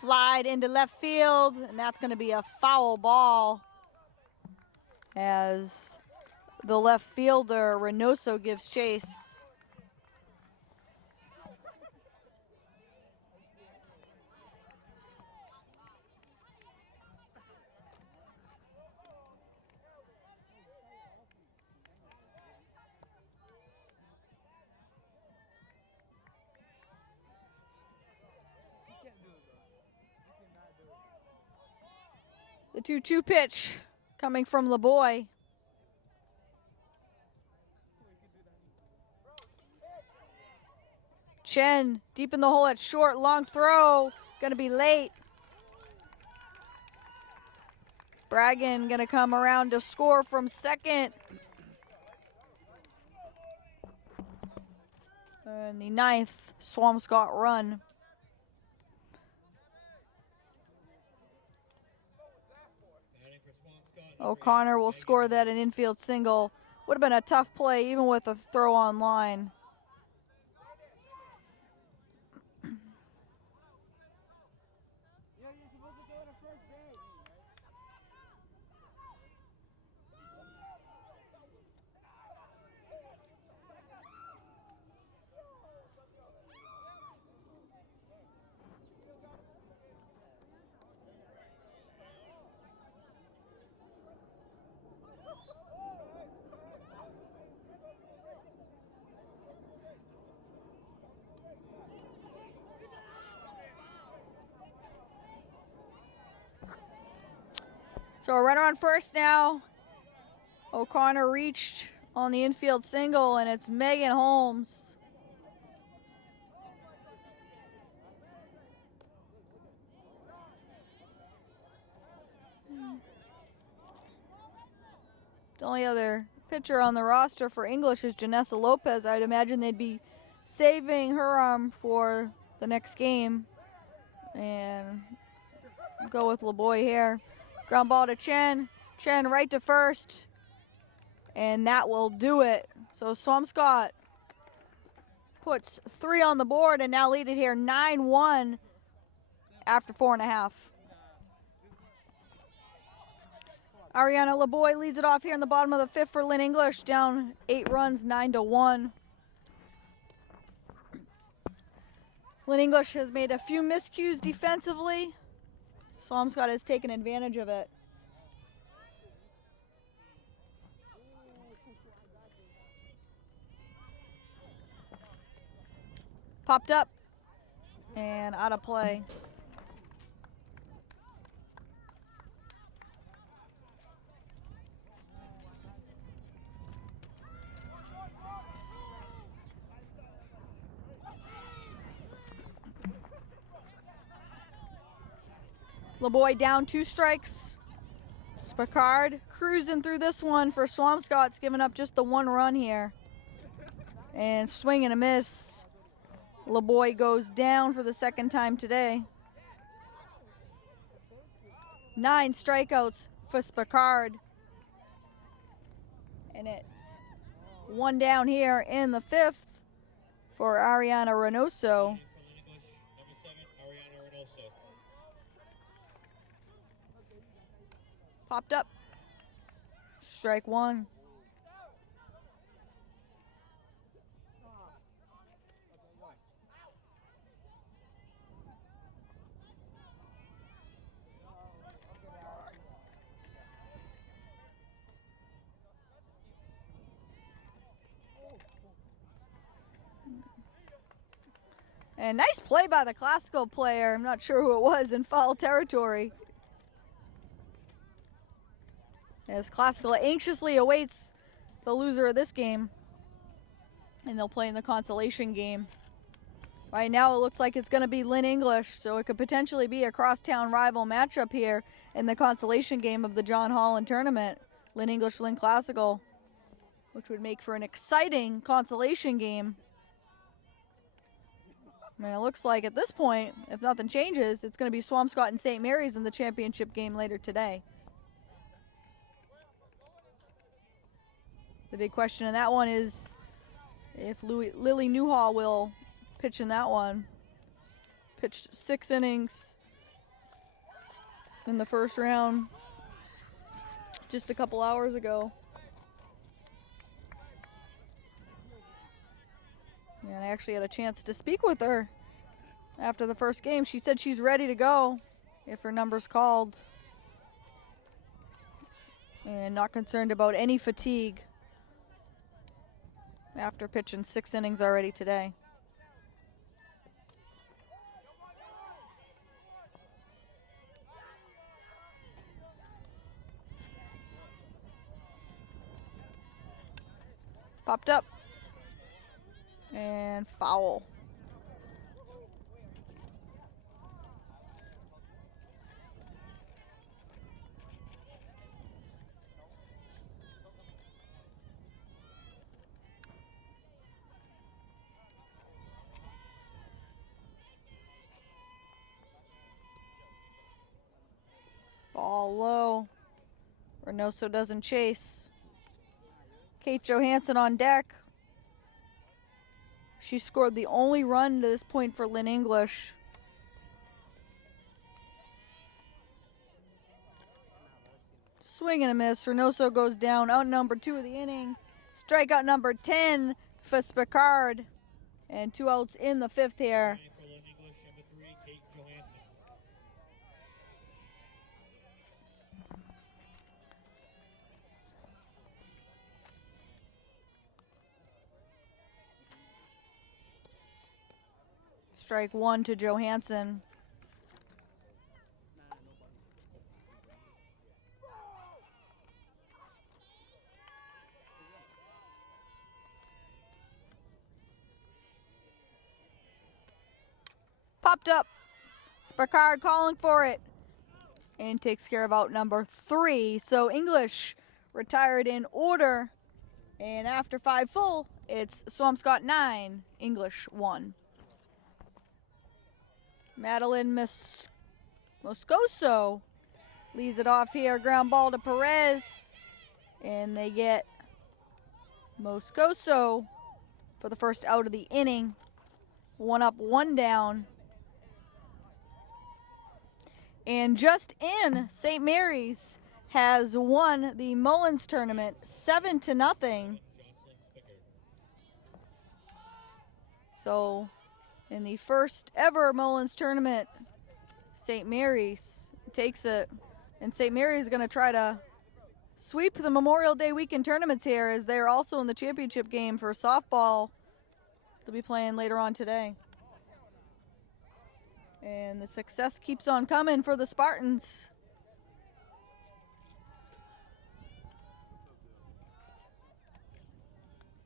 Flied into left field, and that's going to be a foul ball as the left fielder, Reynoso, gives chase. The 2-2 pitch coming from LeBoy. Chen deep in the hole at short, long throw, gonna be late. Bragan gonna come around to score from second. And the 9th Swampscott run. O'Connor will score that an infield single. Would have been a tough play even with a throw on line. So a runner on first now. O'Connor reached on the infield single, and it's Megan Holmes. The only other pitcher on the roster for English is Janessa Lopez. I'd imagine they'd be saving her arm for the next game. And go with LeBoy here. Ground ball to Chen. Chen right to first. And that will do it. So Swampscott puts 3 on the board and now lead it here 9-1 after 4.5. Ariana LeBoy leads it off here in the bottom of the 5th for Lynn English, down 8 runs, 9-1. Lynn English has made a few miscues defensively. Swampscott has taken advantage of it. Popped up and out of play. LeBoy down 2 strikes. Spicard cruising through this one for Swampscott's giving up just the 1 run here. And swing and a miss. LeBoy goes down for the 2nd time today. 9 strikeouts for Spicard. And it's 1 down here in the 5th for Ariana Reynoso. Popped up. Strike 1. And nice play by the Classical player. I'm not sure who it was in foul territory. As Classical anxiously awaits the loser of this game. And they'll play in the consolation game. Right now it looks like it's going to be Lynn English, so it could potentially be a crosstown rival matchup here in the consolation game of the John Holland tournament. Lynn English, Lynn Classical, which would make for an exciting consolation game. I mean, it looks like at this point, if nothing changes, it's going to be Swampscott and St. Mary's in the championship game later today. The big question in that one is if Lily Newhall will pitch in that one. Pitched 6 innings in the first round just a couple hours ago. And I actually had a chance to speak with her after the first game. She said she's ready to go if her number's called. And not concerned about any fatigue after pitching 6 innings already today. Popped up. And foul. Ball low. Reynoso doesn't chase. Kate Johansson on deck. She scored the only run to this point for Lynn English. Swing and a miss. Reynoso goes down. Out number 2 of the inning. Strikeout number 10 for Spicard. And 2 outs in the 5th here. For Lynn English, number 3, Kate Johansson. Strike 1 to Johansson. Popped up. Spicard calling for it. And takes care of out number 3. So English retired in order. And after 5 full, it's Swampscott 9, English 1. Madeline Moscoso leads it off here. Ground ball to Perez. And they get Moscoso for the first out of the inning. 1 up, 1 down. And just in, St. Mary's has won the Mullins tournament 7-0. So in the first ever Mullins tournament, St. Mary's takes it. And St. Mary's is going to try to sweep the Memorial Day weekend tournaments here, as they're also in the championship game for softball. They'll be playing later on today. And the success keeps on coming for the Spartans.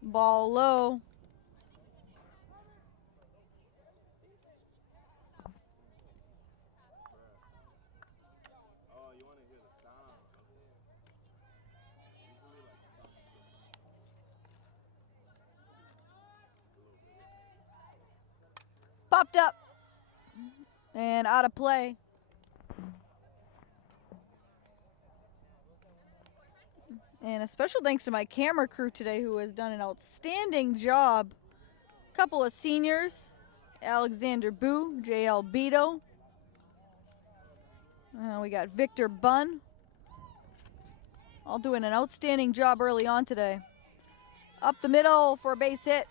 Ball low. Popped up and out of play. And a special thanks to my camera crew today, who has done an outstanding job. Couple of seniors, Alexander Boo, J.L. Beto. We got Victor Bunn. All doing an outstanding job early on today. Up the middle for a base hit.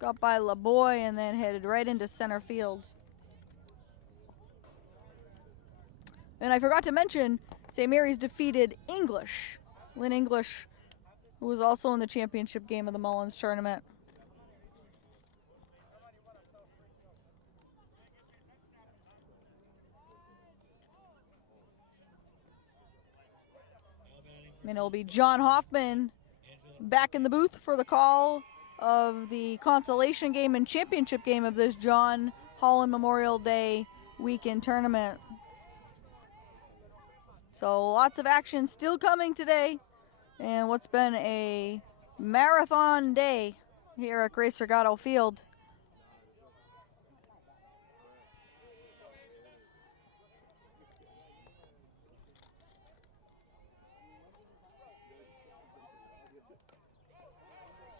Got by LaBoy and then headed right into center field. And I forgot to mention, St. Mary's defeated English. Lynn English, who was also in the championship game of the Mullins tournament. And it'll be John Hoffman back in the booth for the call of the consolation game and championship game of this John Holland Memorial Day weekend tournament. So lots of action still coming today, and what's been a marathon day here at Grace Regato Field.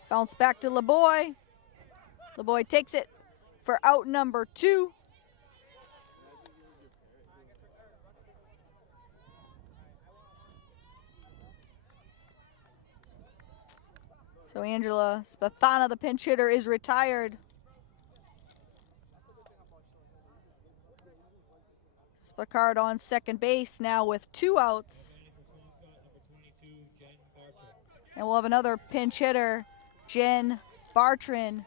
Bounce back to LeBoy. LeBoy takes it for out number 2. So Angela Spathana, the pinch hitter, is retired. Spicard on second base now with 2 outs. And we'll have another pinch hitter, Jen Bartran.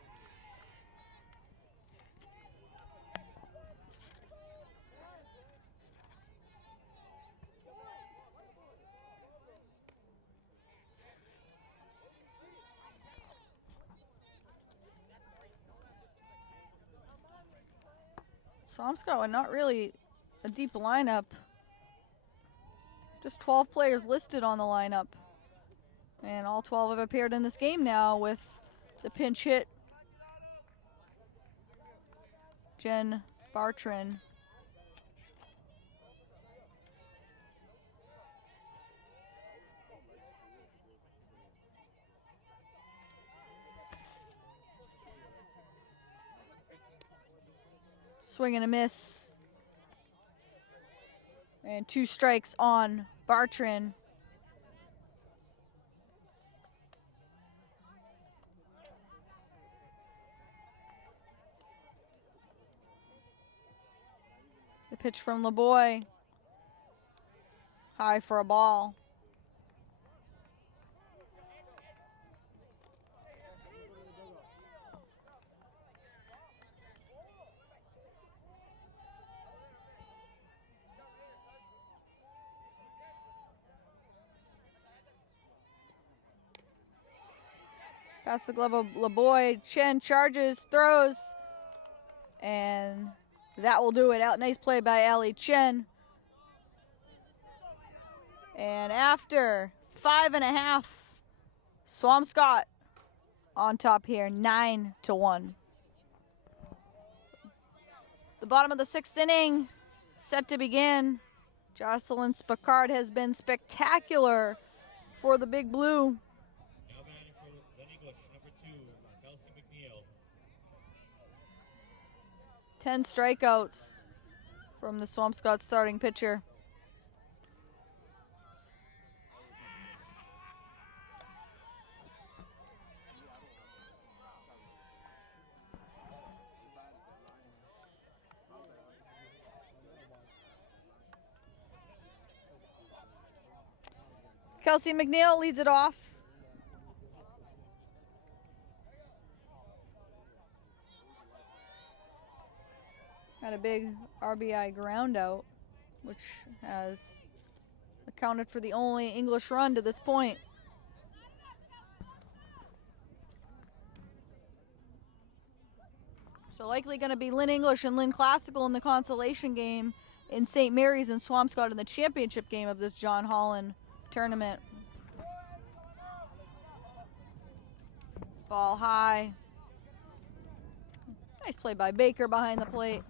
Swampscott, not really a deep lineup. Just 12 players listed on the lineup. And all 12 have appeared in this game now with the pinch hit, Jen Bartran. Swing and a miss. And 2 strikes on Bartran. The pitch from LeBoy. High for a ball. Past the glove of LeBoy. Chen charges, throws, and that will do it. Out, nice play by Ali Chen. And after 5.5, Swampscott on top here, 9-1. The bottom of the 6th inning set to begin. Jocelyn Spicard has been spectacular for the Big Blue. 10 strikeouts from the Swampscott starting pitcher. Kelsey McNeil leads it off. Had a big RBI ground out, which has accounted for the only English run to this point. So likely going to be Lynn English and Lynn Classical in the consolation game in St. Mary's and Swampscott in the championship game of this John Holland tournament. Ball high. Nice play by Baker behind the plate.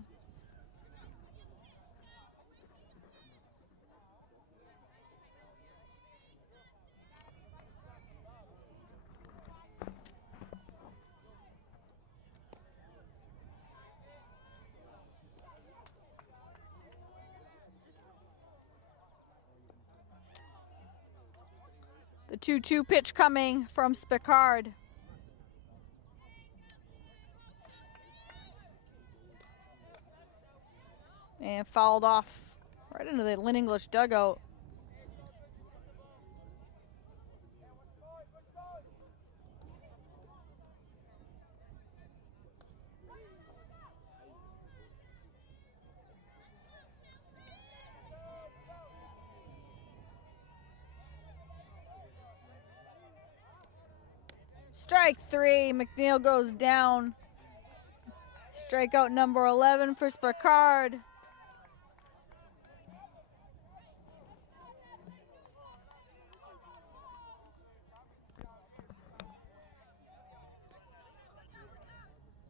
The 2-2 pitch coming from Spicard. And fouled off right into the Lynn English dugout. Strike 3, McNeil goes down. Strikeout number 11 for Spicard.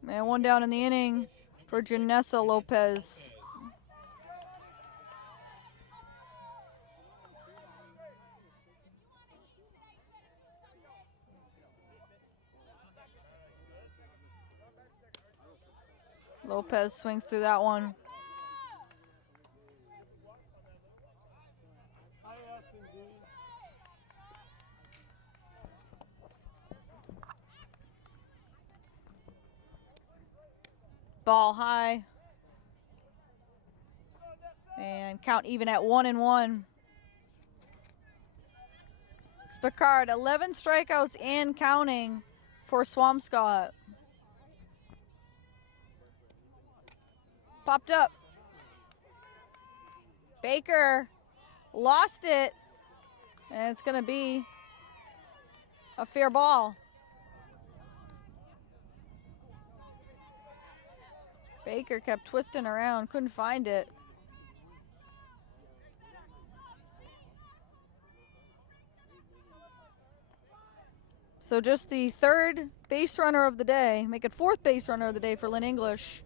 And one down in the inning for Janessa Lopez. Lopez swings through that one. Ball high. And count even at 1-1. Spicard, 11 strikeouts and counting for Swampscott. Popped up. Baker lost it. And it's going to be a fair ball. Baker kept twisting around, couldn't find it. So just the third base runner of the day, make it fourth base runner of the day for Lynn English.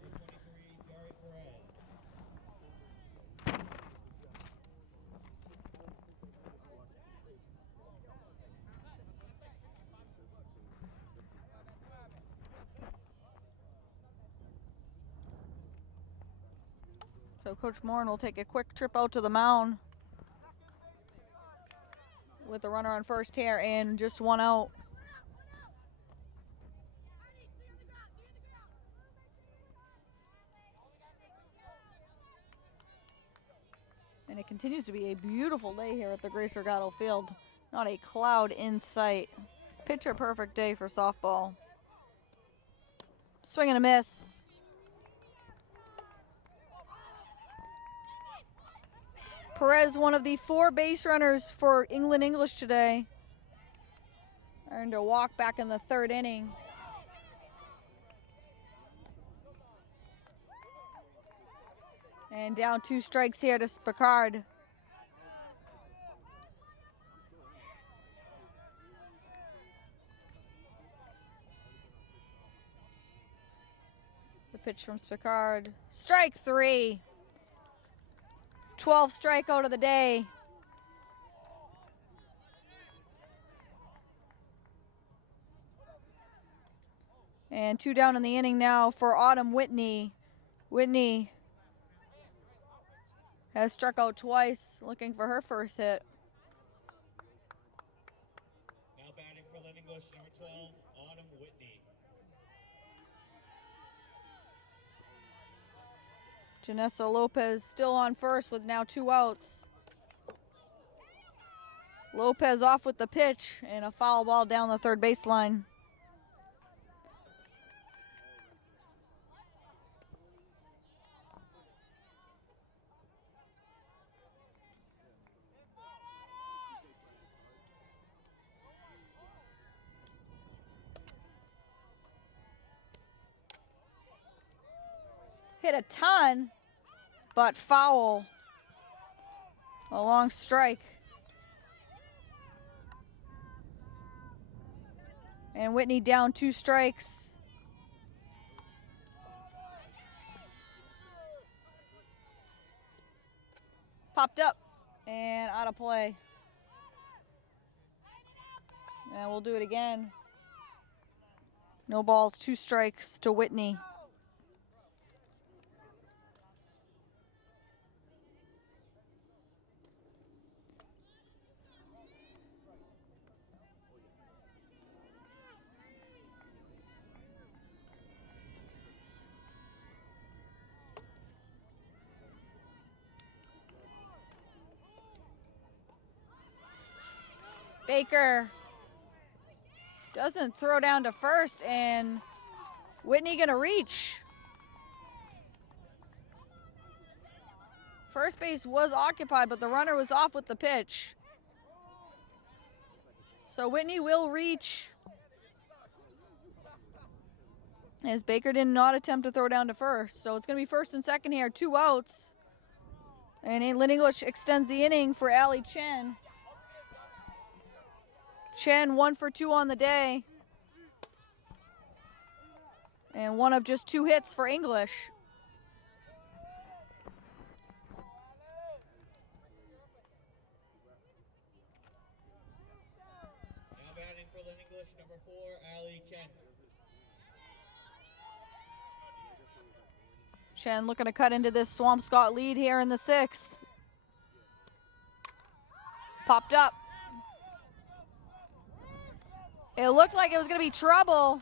So Coach Morin will take a quick trip out to the mound with the runner on first here and just one out. And it continues to be a beautiful day here at the Grace Regato Field. Not a cloud in sight. Picture perfect day for softball. Swing and a miss. Perez, one of the 4 base runners for England English today, earned a walk back in the 3rd inning. And down 2 strikes here to Spicard. The pitch from Spicard. Strike 3. 12th strikeout of the day. And 2 down in the inning now for Autumn Whitney. Whitney has struck out twice, looking for her first hit. Now batting for Lynn English, number 12, Autumn Whitney. Janessa Lopez still on first with now 2 outs. Lopez off with the pitch and a foul ball down the 3rd baseline. Hit a ton, but foul. A long strike. And Whitney down 2 strikes. Popped up and out of play. And we'll do it again. No balls, 2 strikes to Whitney. Baker doesn't throw down to first, and Whitney gonna reach. First base was occupied, but the runner was off with the pitch. So Whitney will reach, as Baker did not attempt to throw down to first. So it's gonna be first and second here, 2 outs. And Lynn English extends the inning for Allie Chen. Chen 1 for 2 on the day. And one of just 2 hits for English. Now batting for Lynn English, number 4, Ali Chen. Shen looking to cut into this Swampscott lead here in the 6th. Popped up. It looked like it was going to be trouble.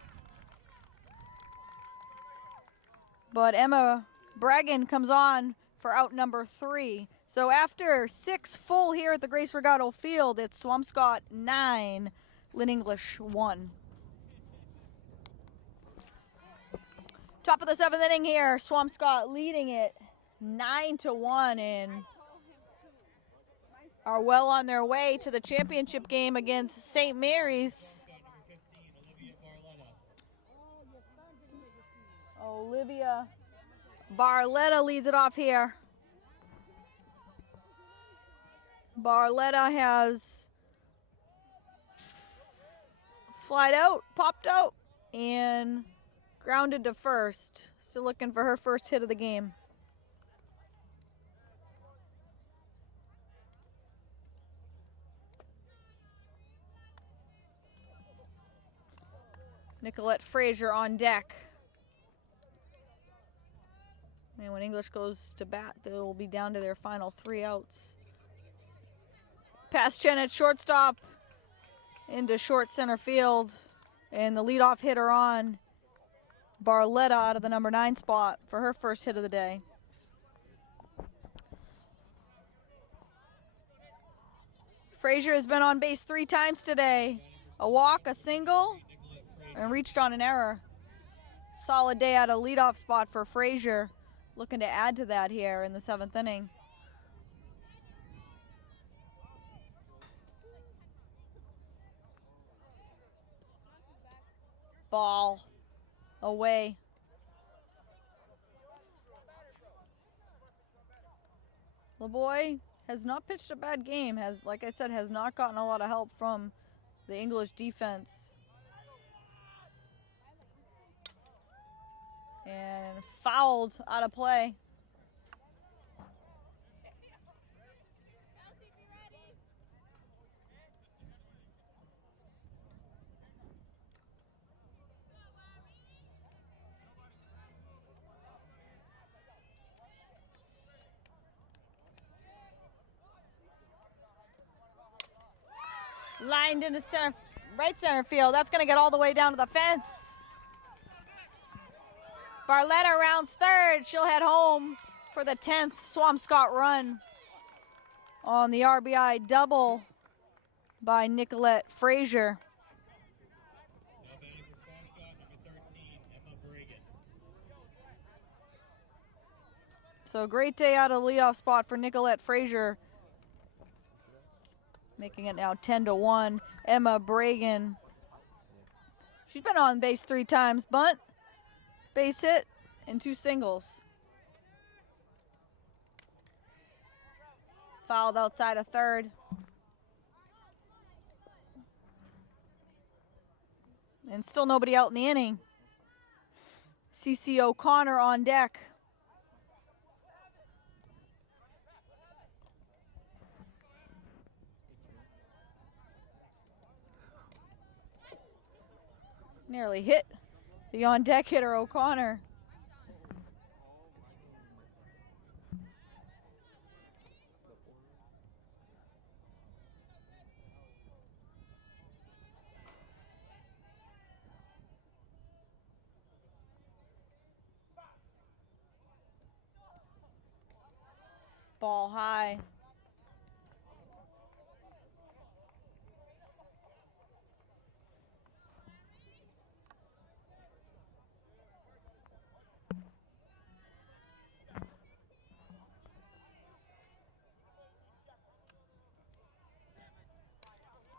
But Emma Bragan comes on for out number 3. So after 6 full here at the Grace Regato Field, it's Swampscott 9, Lynn English 1. Top of the 7th inning here, Swampscott leading it 9-1 and are well on their way to the championship game against St. Mary's. Olivia Barletta leads it off here. Barletta has flied out, popped out, and grounded to first. Still looking for her first hit of the game. Nicolette Frazier on deck. And when English goes to bat, they'll be down to their final 3 outs. Pass Chen at shortstop into short center field. And the leadoff hitter on, Barletta, out of the number 9 spot for her first hit of the day. Frazier has been on base 3 times today. A walk, a single, and reached on an error. Solid day out of leadoff spot for Frazier. Looking to add to that here in the 7th inning. Ball away. LeBoy has not pitched a bad game. Like I said, has not gotten a lot of help from the English defense. And fouled out of play. Lined into right center field. That's going to get all the way down to the fence. Barletta rounds third. She'll head home for the 10th Swampscott run on the RBI double by Nicolette Frazier. Now batting for Swampscott, number 13, Emma Bragan. So great day out of the leadoff spot for Nicolette Frazier. Making it now 10-1. Emma Bragan. She's been on base 3 times. Bunt, base hit, and 2 singles. Fouled outside of third. And still nobody out in the inning. CC O'Connor on deck. Nearly hit the on-deck hitter, O'Connor. Ball high.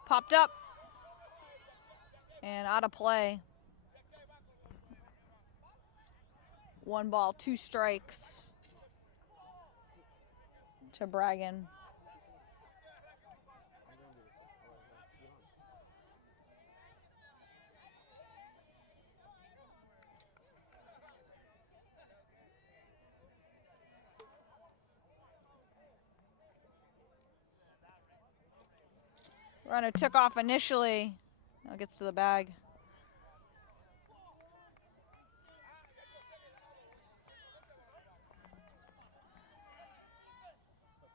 Popped up and out of play. 1 ball, 2 strikes to Bragan. Runner took off initially. Now gets to the bag.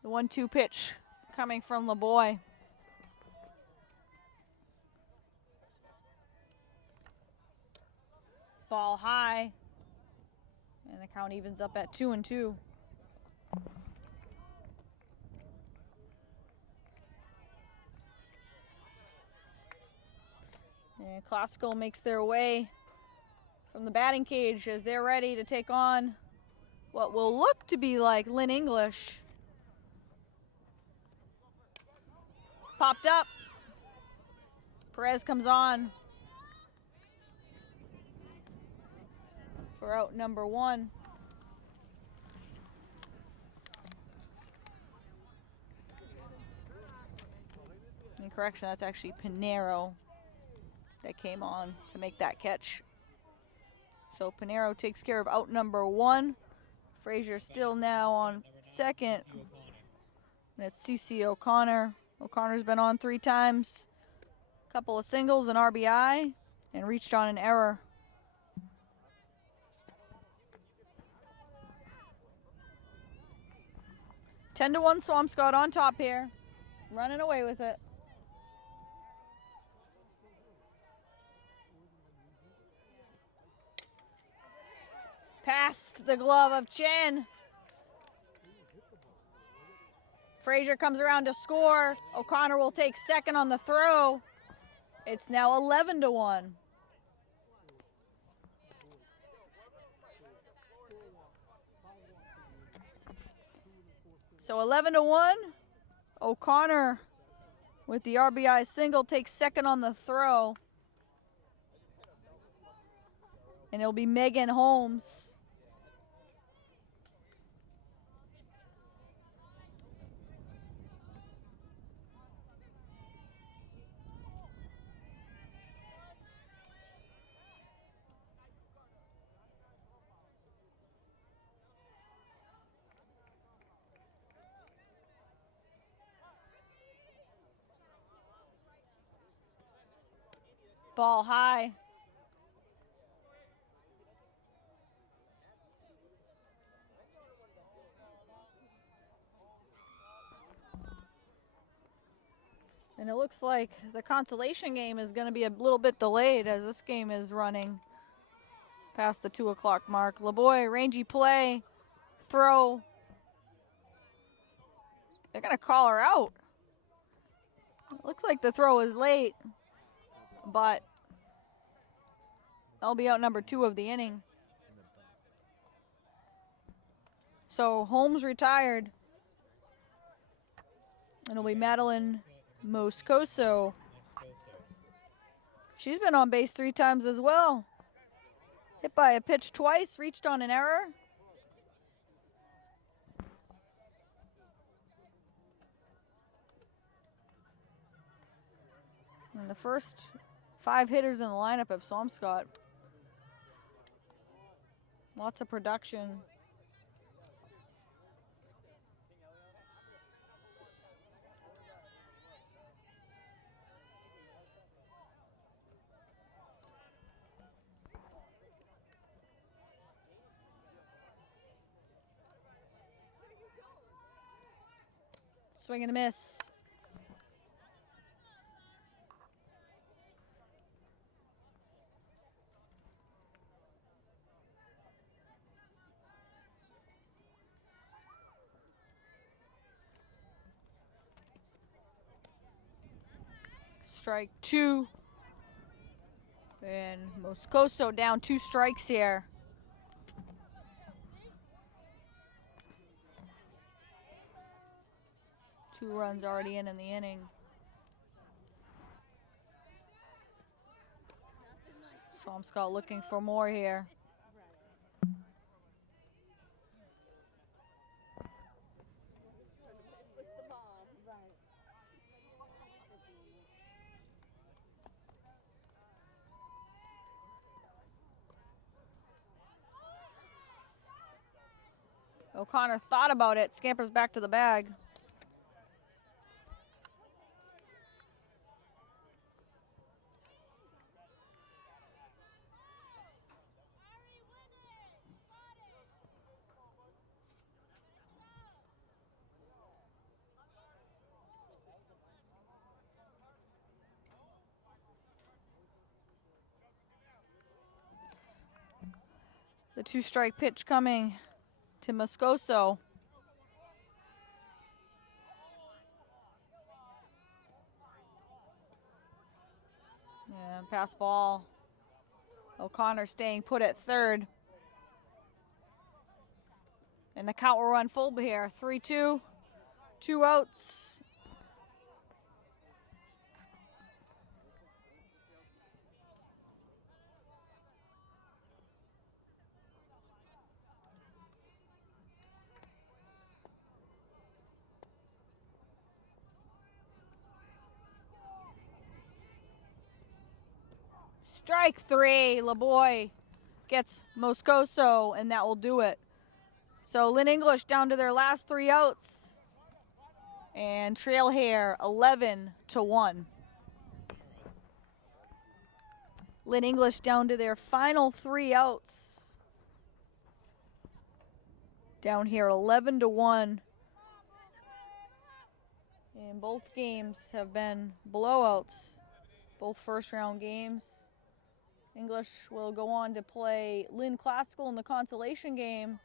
The 1-2 pitch coming from LeBoy. Ball high. And the count evens up at 2-2. And Classical makes their way from the batting cage as they're ready to take on what will look to be like Lynn English. Popped up. Perez comes on for out number 1. In correction, that's actually Pinero that came on to make that catch. So Pinero takes care of out number 1. Frazier still now on second. And it's CC O'Connor. O'Connor's been on 3 times. Couple of singles, an RBI, and reached on an error. Ten to 1 Swampscott on top here. Running away with it. Past the glove of Chen. Frazier comes around to score. O'Connor will take second on the throw. It's now 11 to 1. So 11 to 1. O'Connor with the RBI single takes second on the throw. And it'll be Megan Holmes. Ball high. And it looks like the consolation game is going to be a little bit delayed as this game is running past the 2 o'clock mark. LeBoy, rangy play, throw. They're going to call her out. It looks like the throw is late, but that'll be out number 2 of the inning. So Holmes retired. And it'll be Madeline Moscoso. She's been on base 3 times as well. Hit by a pitch twice, reached on an error. And the first 5 hitters in the lineup of Swampscott. Lots of production. Swing and a miss. Strike 2. And Moscoso down 2 strikes here. Two runs already in the inning. Swampscott looking for more here. O'Connor thought about it, scampers back to the bag. The 2-strike pitch coming to Moscoso. And pass ball. O'Connor staying put at third. And the count will run full here. 3-2, 2 outs. Strike 3, LeBoy gets Moscoso, and that will do it. So Lynn English down to their last 3 outs. And trail here 11-1. Lynn English down to their final 3 outs. Down here 11-1. And both games have been blowouts. Both first-round games. English will go on to play Lynn Classical in the consolation game.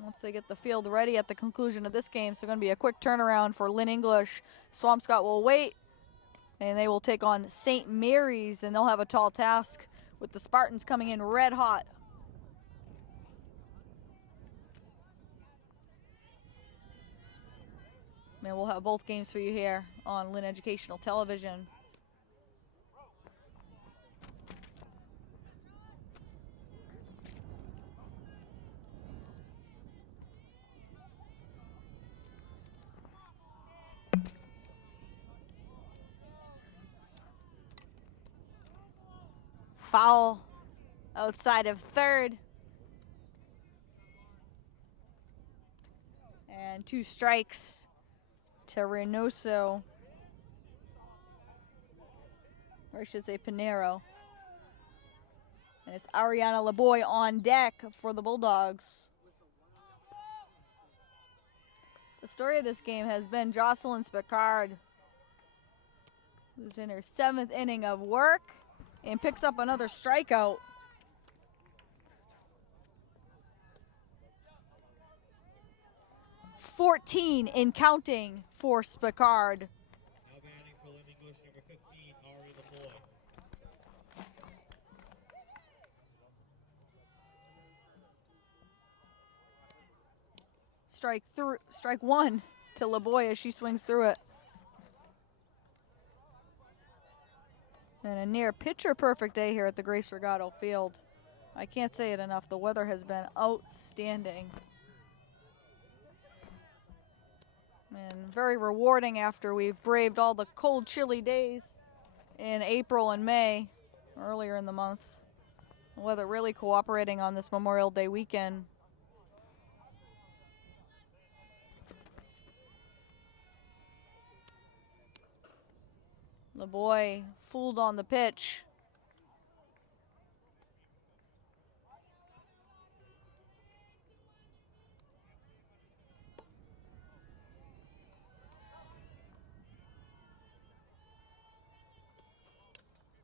Once they get the field ready at the conclusion of this game, so going to be a quick turnaround for Lynn English. Swampscott will wait, and they will take on St. Mary's, and they'll have a tall task with the Spartans coming in red hot. And we'll have both games for you here on Lynn Educational Television. Foul outside of third. And 2 strikes to Reynoso. Or I should say Pinero. And it's Ariana LeBoy on deck for the Bulldogs. The story of this game has been Jocelyn Spicard, who's in her 7th inning of work and picks up another strikeout. $14 in counting for Spicard. Now batting for Lynn English, number 15, Ari LeBoy. Strike 1 to LeBoy as she swings through it. And a near pitcher perfect day here at the Grace Regato Field. I can't say it enough. The weather has been outstanding. And very rewarding after we've braved all the cold, chilly days in April and May, earlier in the month. The weather really cooperating on this Memorial Day weekend. LeBoy fooled on the pitch.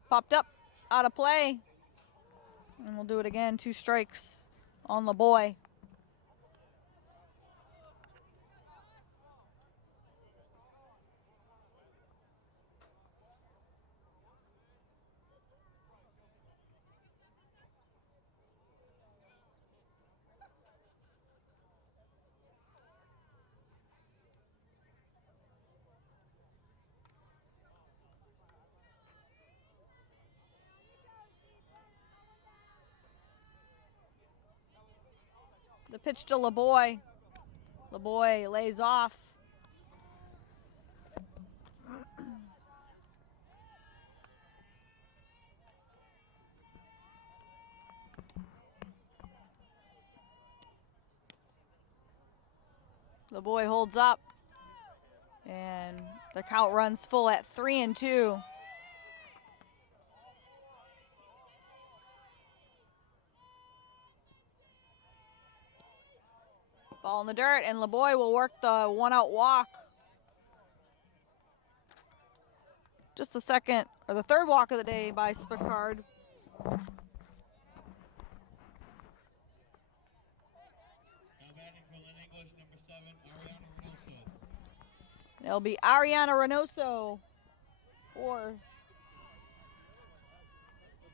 Popped up, out of play. And we'll do it again, 2 strikes on LeBoy. The pitch to LeBoy. LeBoy lays off. LeBoy holds up. And the count runs full at 3-2. Ball in the dirt, and LeBoy will work the 1-out walk. Just the second, or the third walk of the day by Spicard. Now batting for Lynn English, number 7, Ariana Reynoso. It'll be Ariana Reynoso for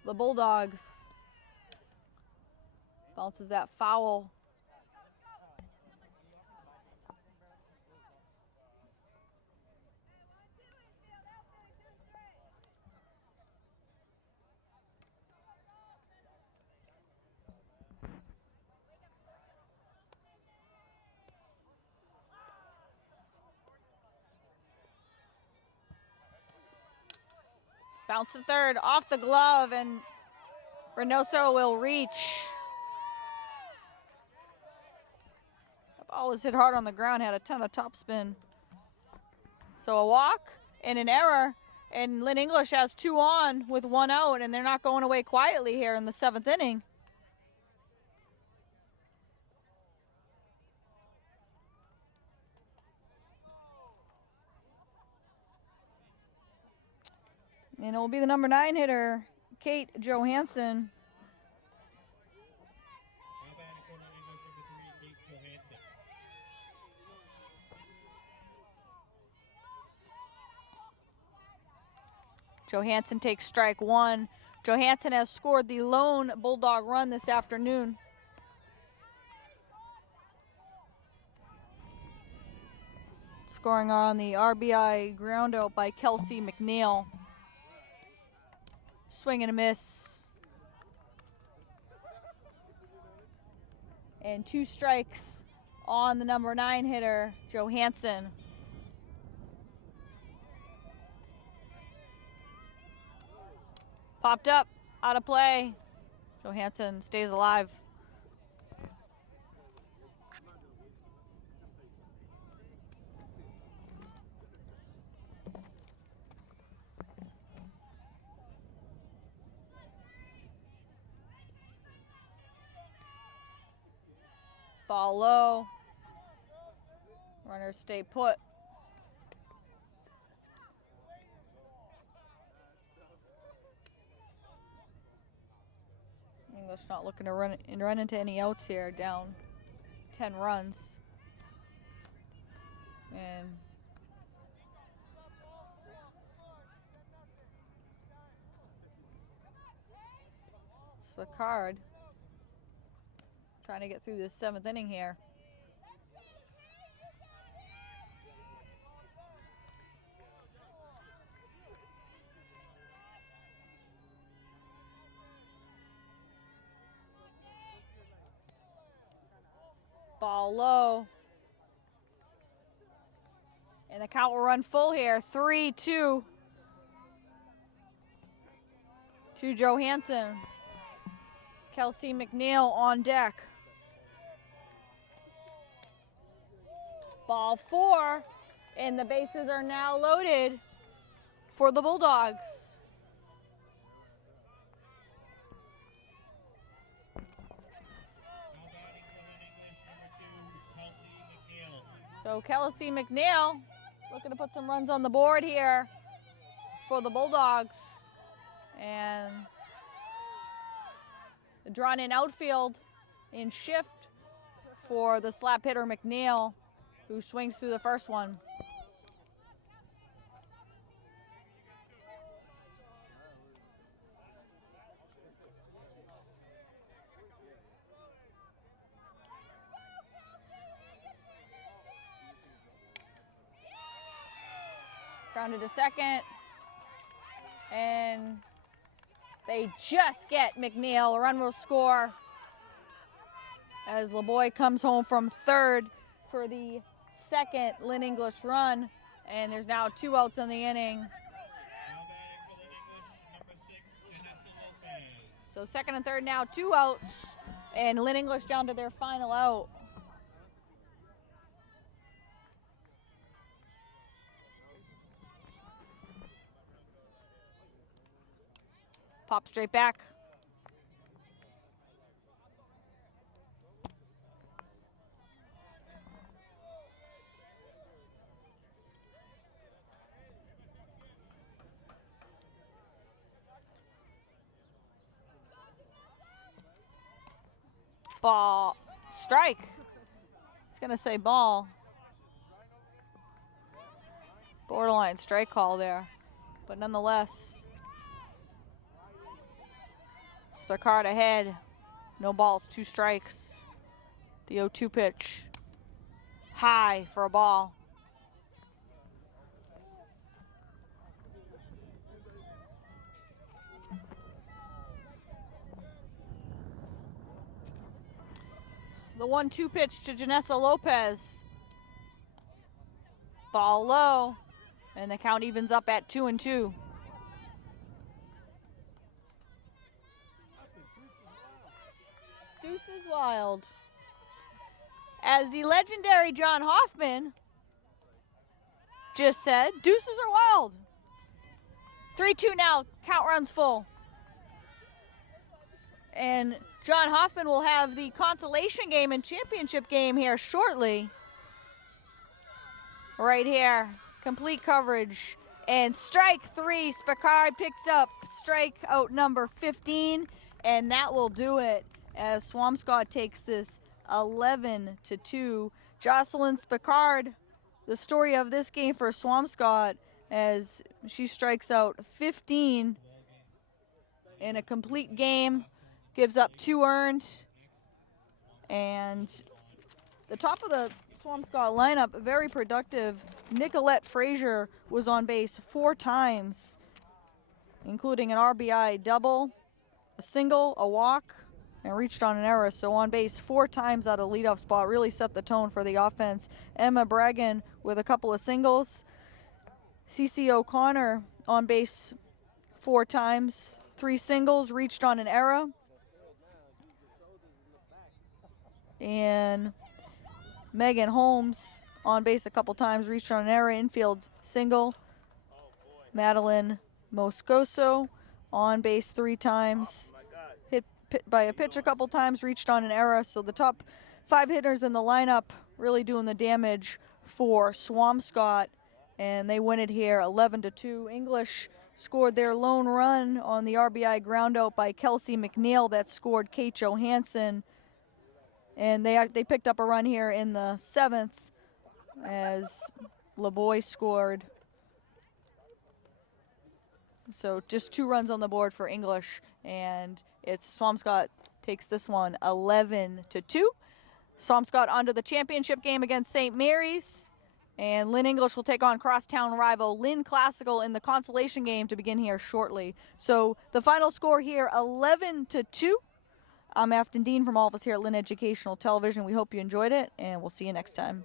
the Bulldogs. Bounces that foul. Bounce to third, off the glove, and Reynoso will reach. That ball was hit hard on the ground, had a ton of topspin. So a walk and an error, and Lynn English has 2 on with 1 out, and they're not going away quietly here in the 7th inning. And it will be the number 9 hitter, Kate Johansson. Now batting for Lynn English, number 3, Kate Johansson. Johansson takes strike 1. Johansson has scored the lone Bulldog run this afternoon. Scoring on the RBI ground out by Kelsey McNeil. Swing and a miss. And 2 strikes on the number 9 hitter, Johansson. Popped up, out of play. Johansson stays alive. Ball low. Runners stay put. English not looking to run into any outs here, down 10 runs. And Swakard trying to get through this 7th inning here. Ball low. And the count will run full here. 3-2 to Johansson. Kelsey McNeil on deck. Ball 4, and the bases are now loaded for the Bulldogs. Now batting for Lynn English, number 2, Kelsey McNeil. So Kelsey McNeil looking to put some runs on the board here for the Bulldogs. And the drawn-in outfield in shift for the slap hitter McNeil, who swings through the first one. Grounded to second. And they just get McNeil. A run will score as LeBoy comes home from third for the second Lynn English run. And there's now 2 outs in the inning. Now batting for Lynn English, number 6, Janessa Lopez. So second and third now, 2 outs. And Lynn English down to their final out. Pop straight back. Ball. Strike. It's going to say ball. Borderline strike call there. But nonetheless, Spicard ahead. No balls, 2 strikes. The 0-2 pitch. High for a ball. The 1-2 pitch to Janessa Lopez. Ball low. And the count evens up at 2-2. Deuce is wild. As the legendary John Hoffman just said, deuces are wild. 3-2 now, count runs full. And John Hoffman will have the consolation game and championship game here shortly. Right here, complete coverage. And strike 3, Spicard picks up strikeout number 15, and that will do it as Swampscott takes this 11-2. Jocelyn Spicard, the story of this game for Swampscott, as she strikes out 15 in a complete game, gives up 2 earned, and the top of the Swampscott lineup, very productive. Nicolette Frazier was on base 4 times, including an RBI double, a single, a walk, and reached on an error. So on base 4 times out of the leadoff spot, really set the tone for the offense. Emma Bragan with a couple of singles. CeCe O'Connor on base 4 times, 3 singles, reached on an error. And Megan Holmes on base a couple times, reached on an error, infield single. Madeline Moscoso on base 3 times, hit by a pitch a couple times, reached on an error. So the top 5 hitters in the lineup really doing the damage for Swampscott, and they win it here 11-2. English scored their lone run on the RBI ground out by Kelsey McNeil that scored Kate Johansson. And they picked up a run here in the 7th as LeBoy scored. So just 2 runs on the board for English, and it's Swampscott takes this one 11-2. Swampscott onto the championship game against St. Mary's, and Lynn English will take on crosstown rival Lynn Classical in the consolation game to begin here shortly. So the final score here, 11-2. I'm Afton Dean from all of us here at Lynn Educational Television. We hope you enjoyed it, and we'll see you next time.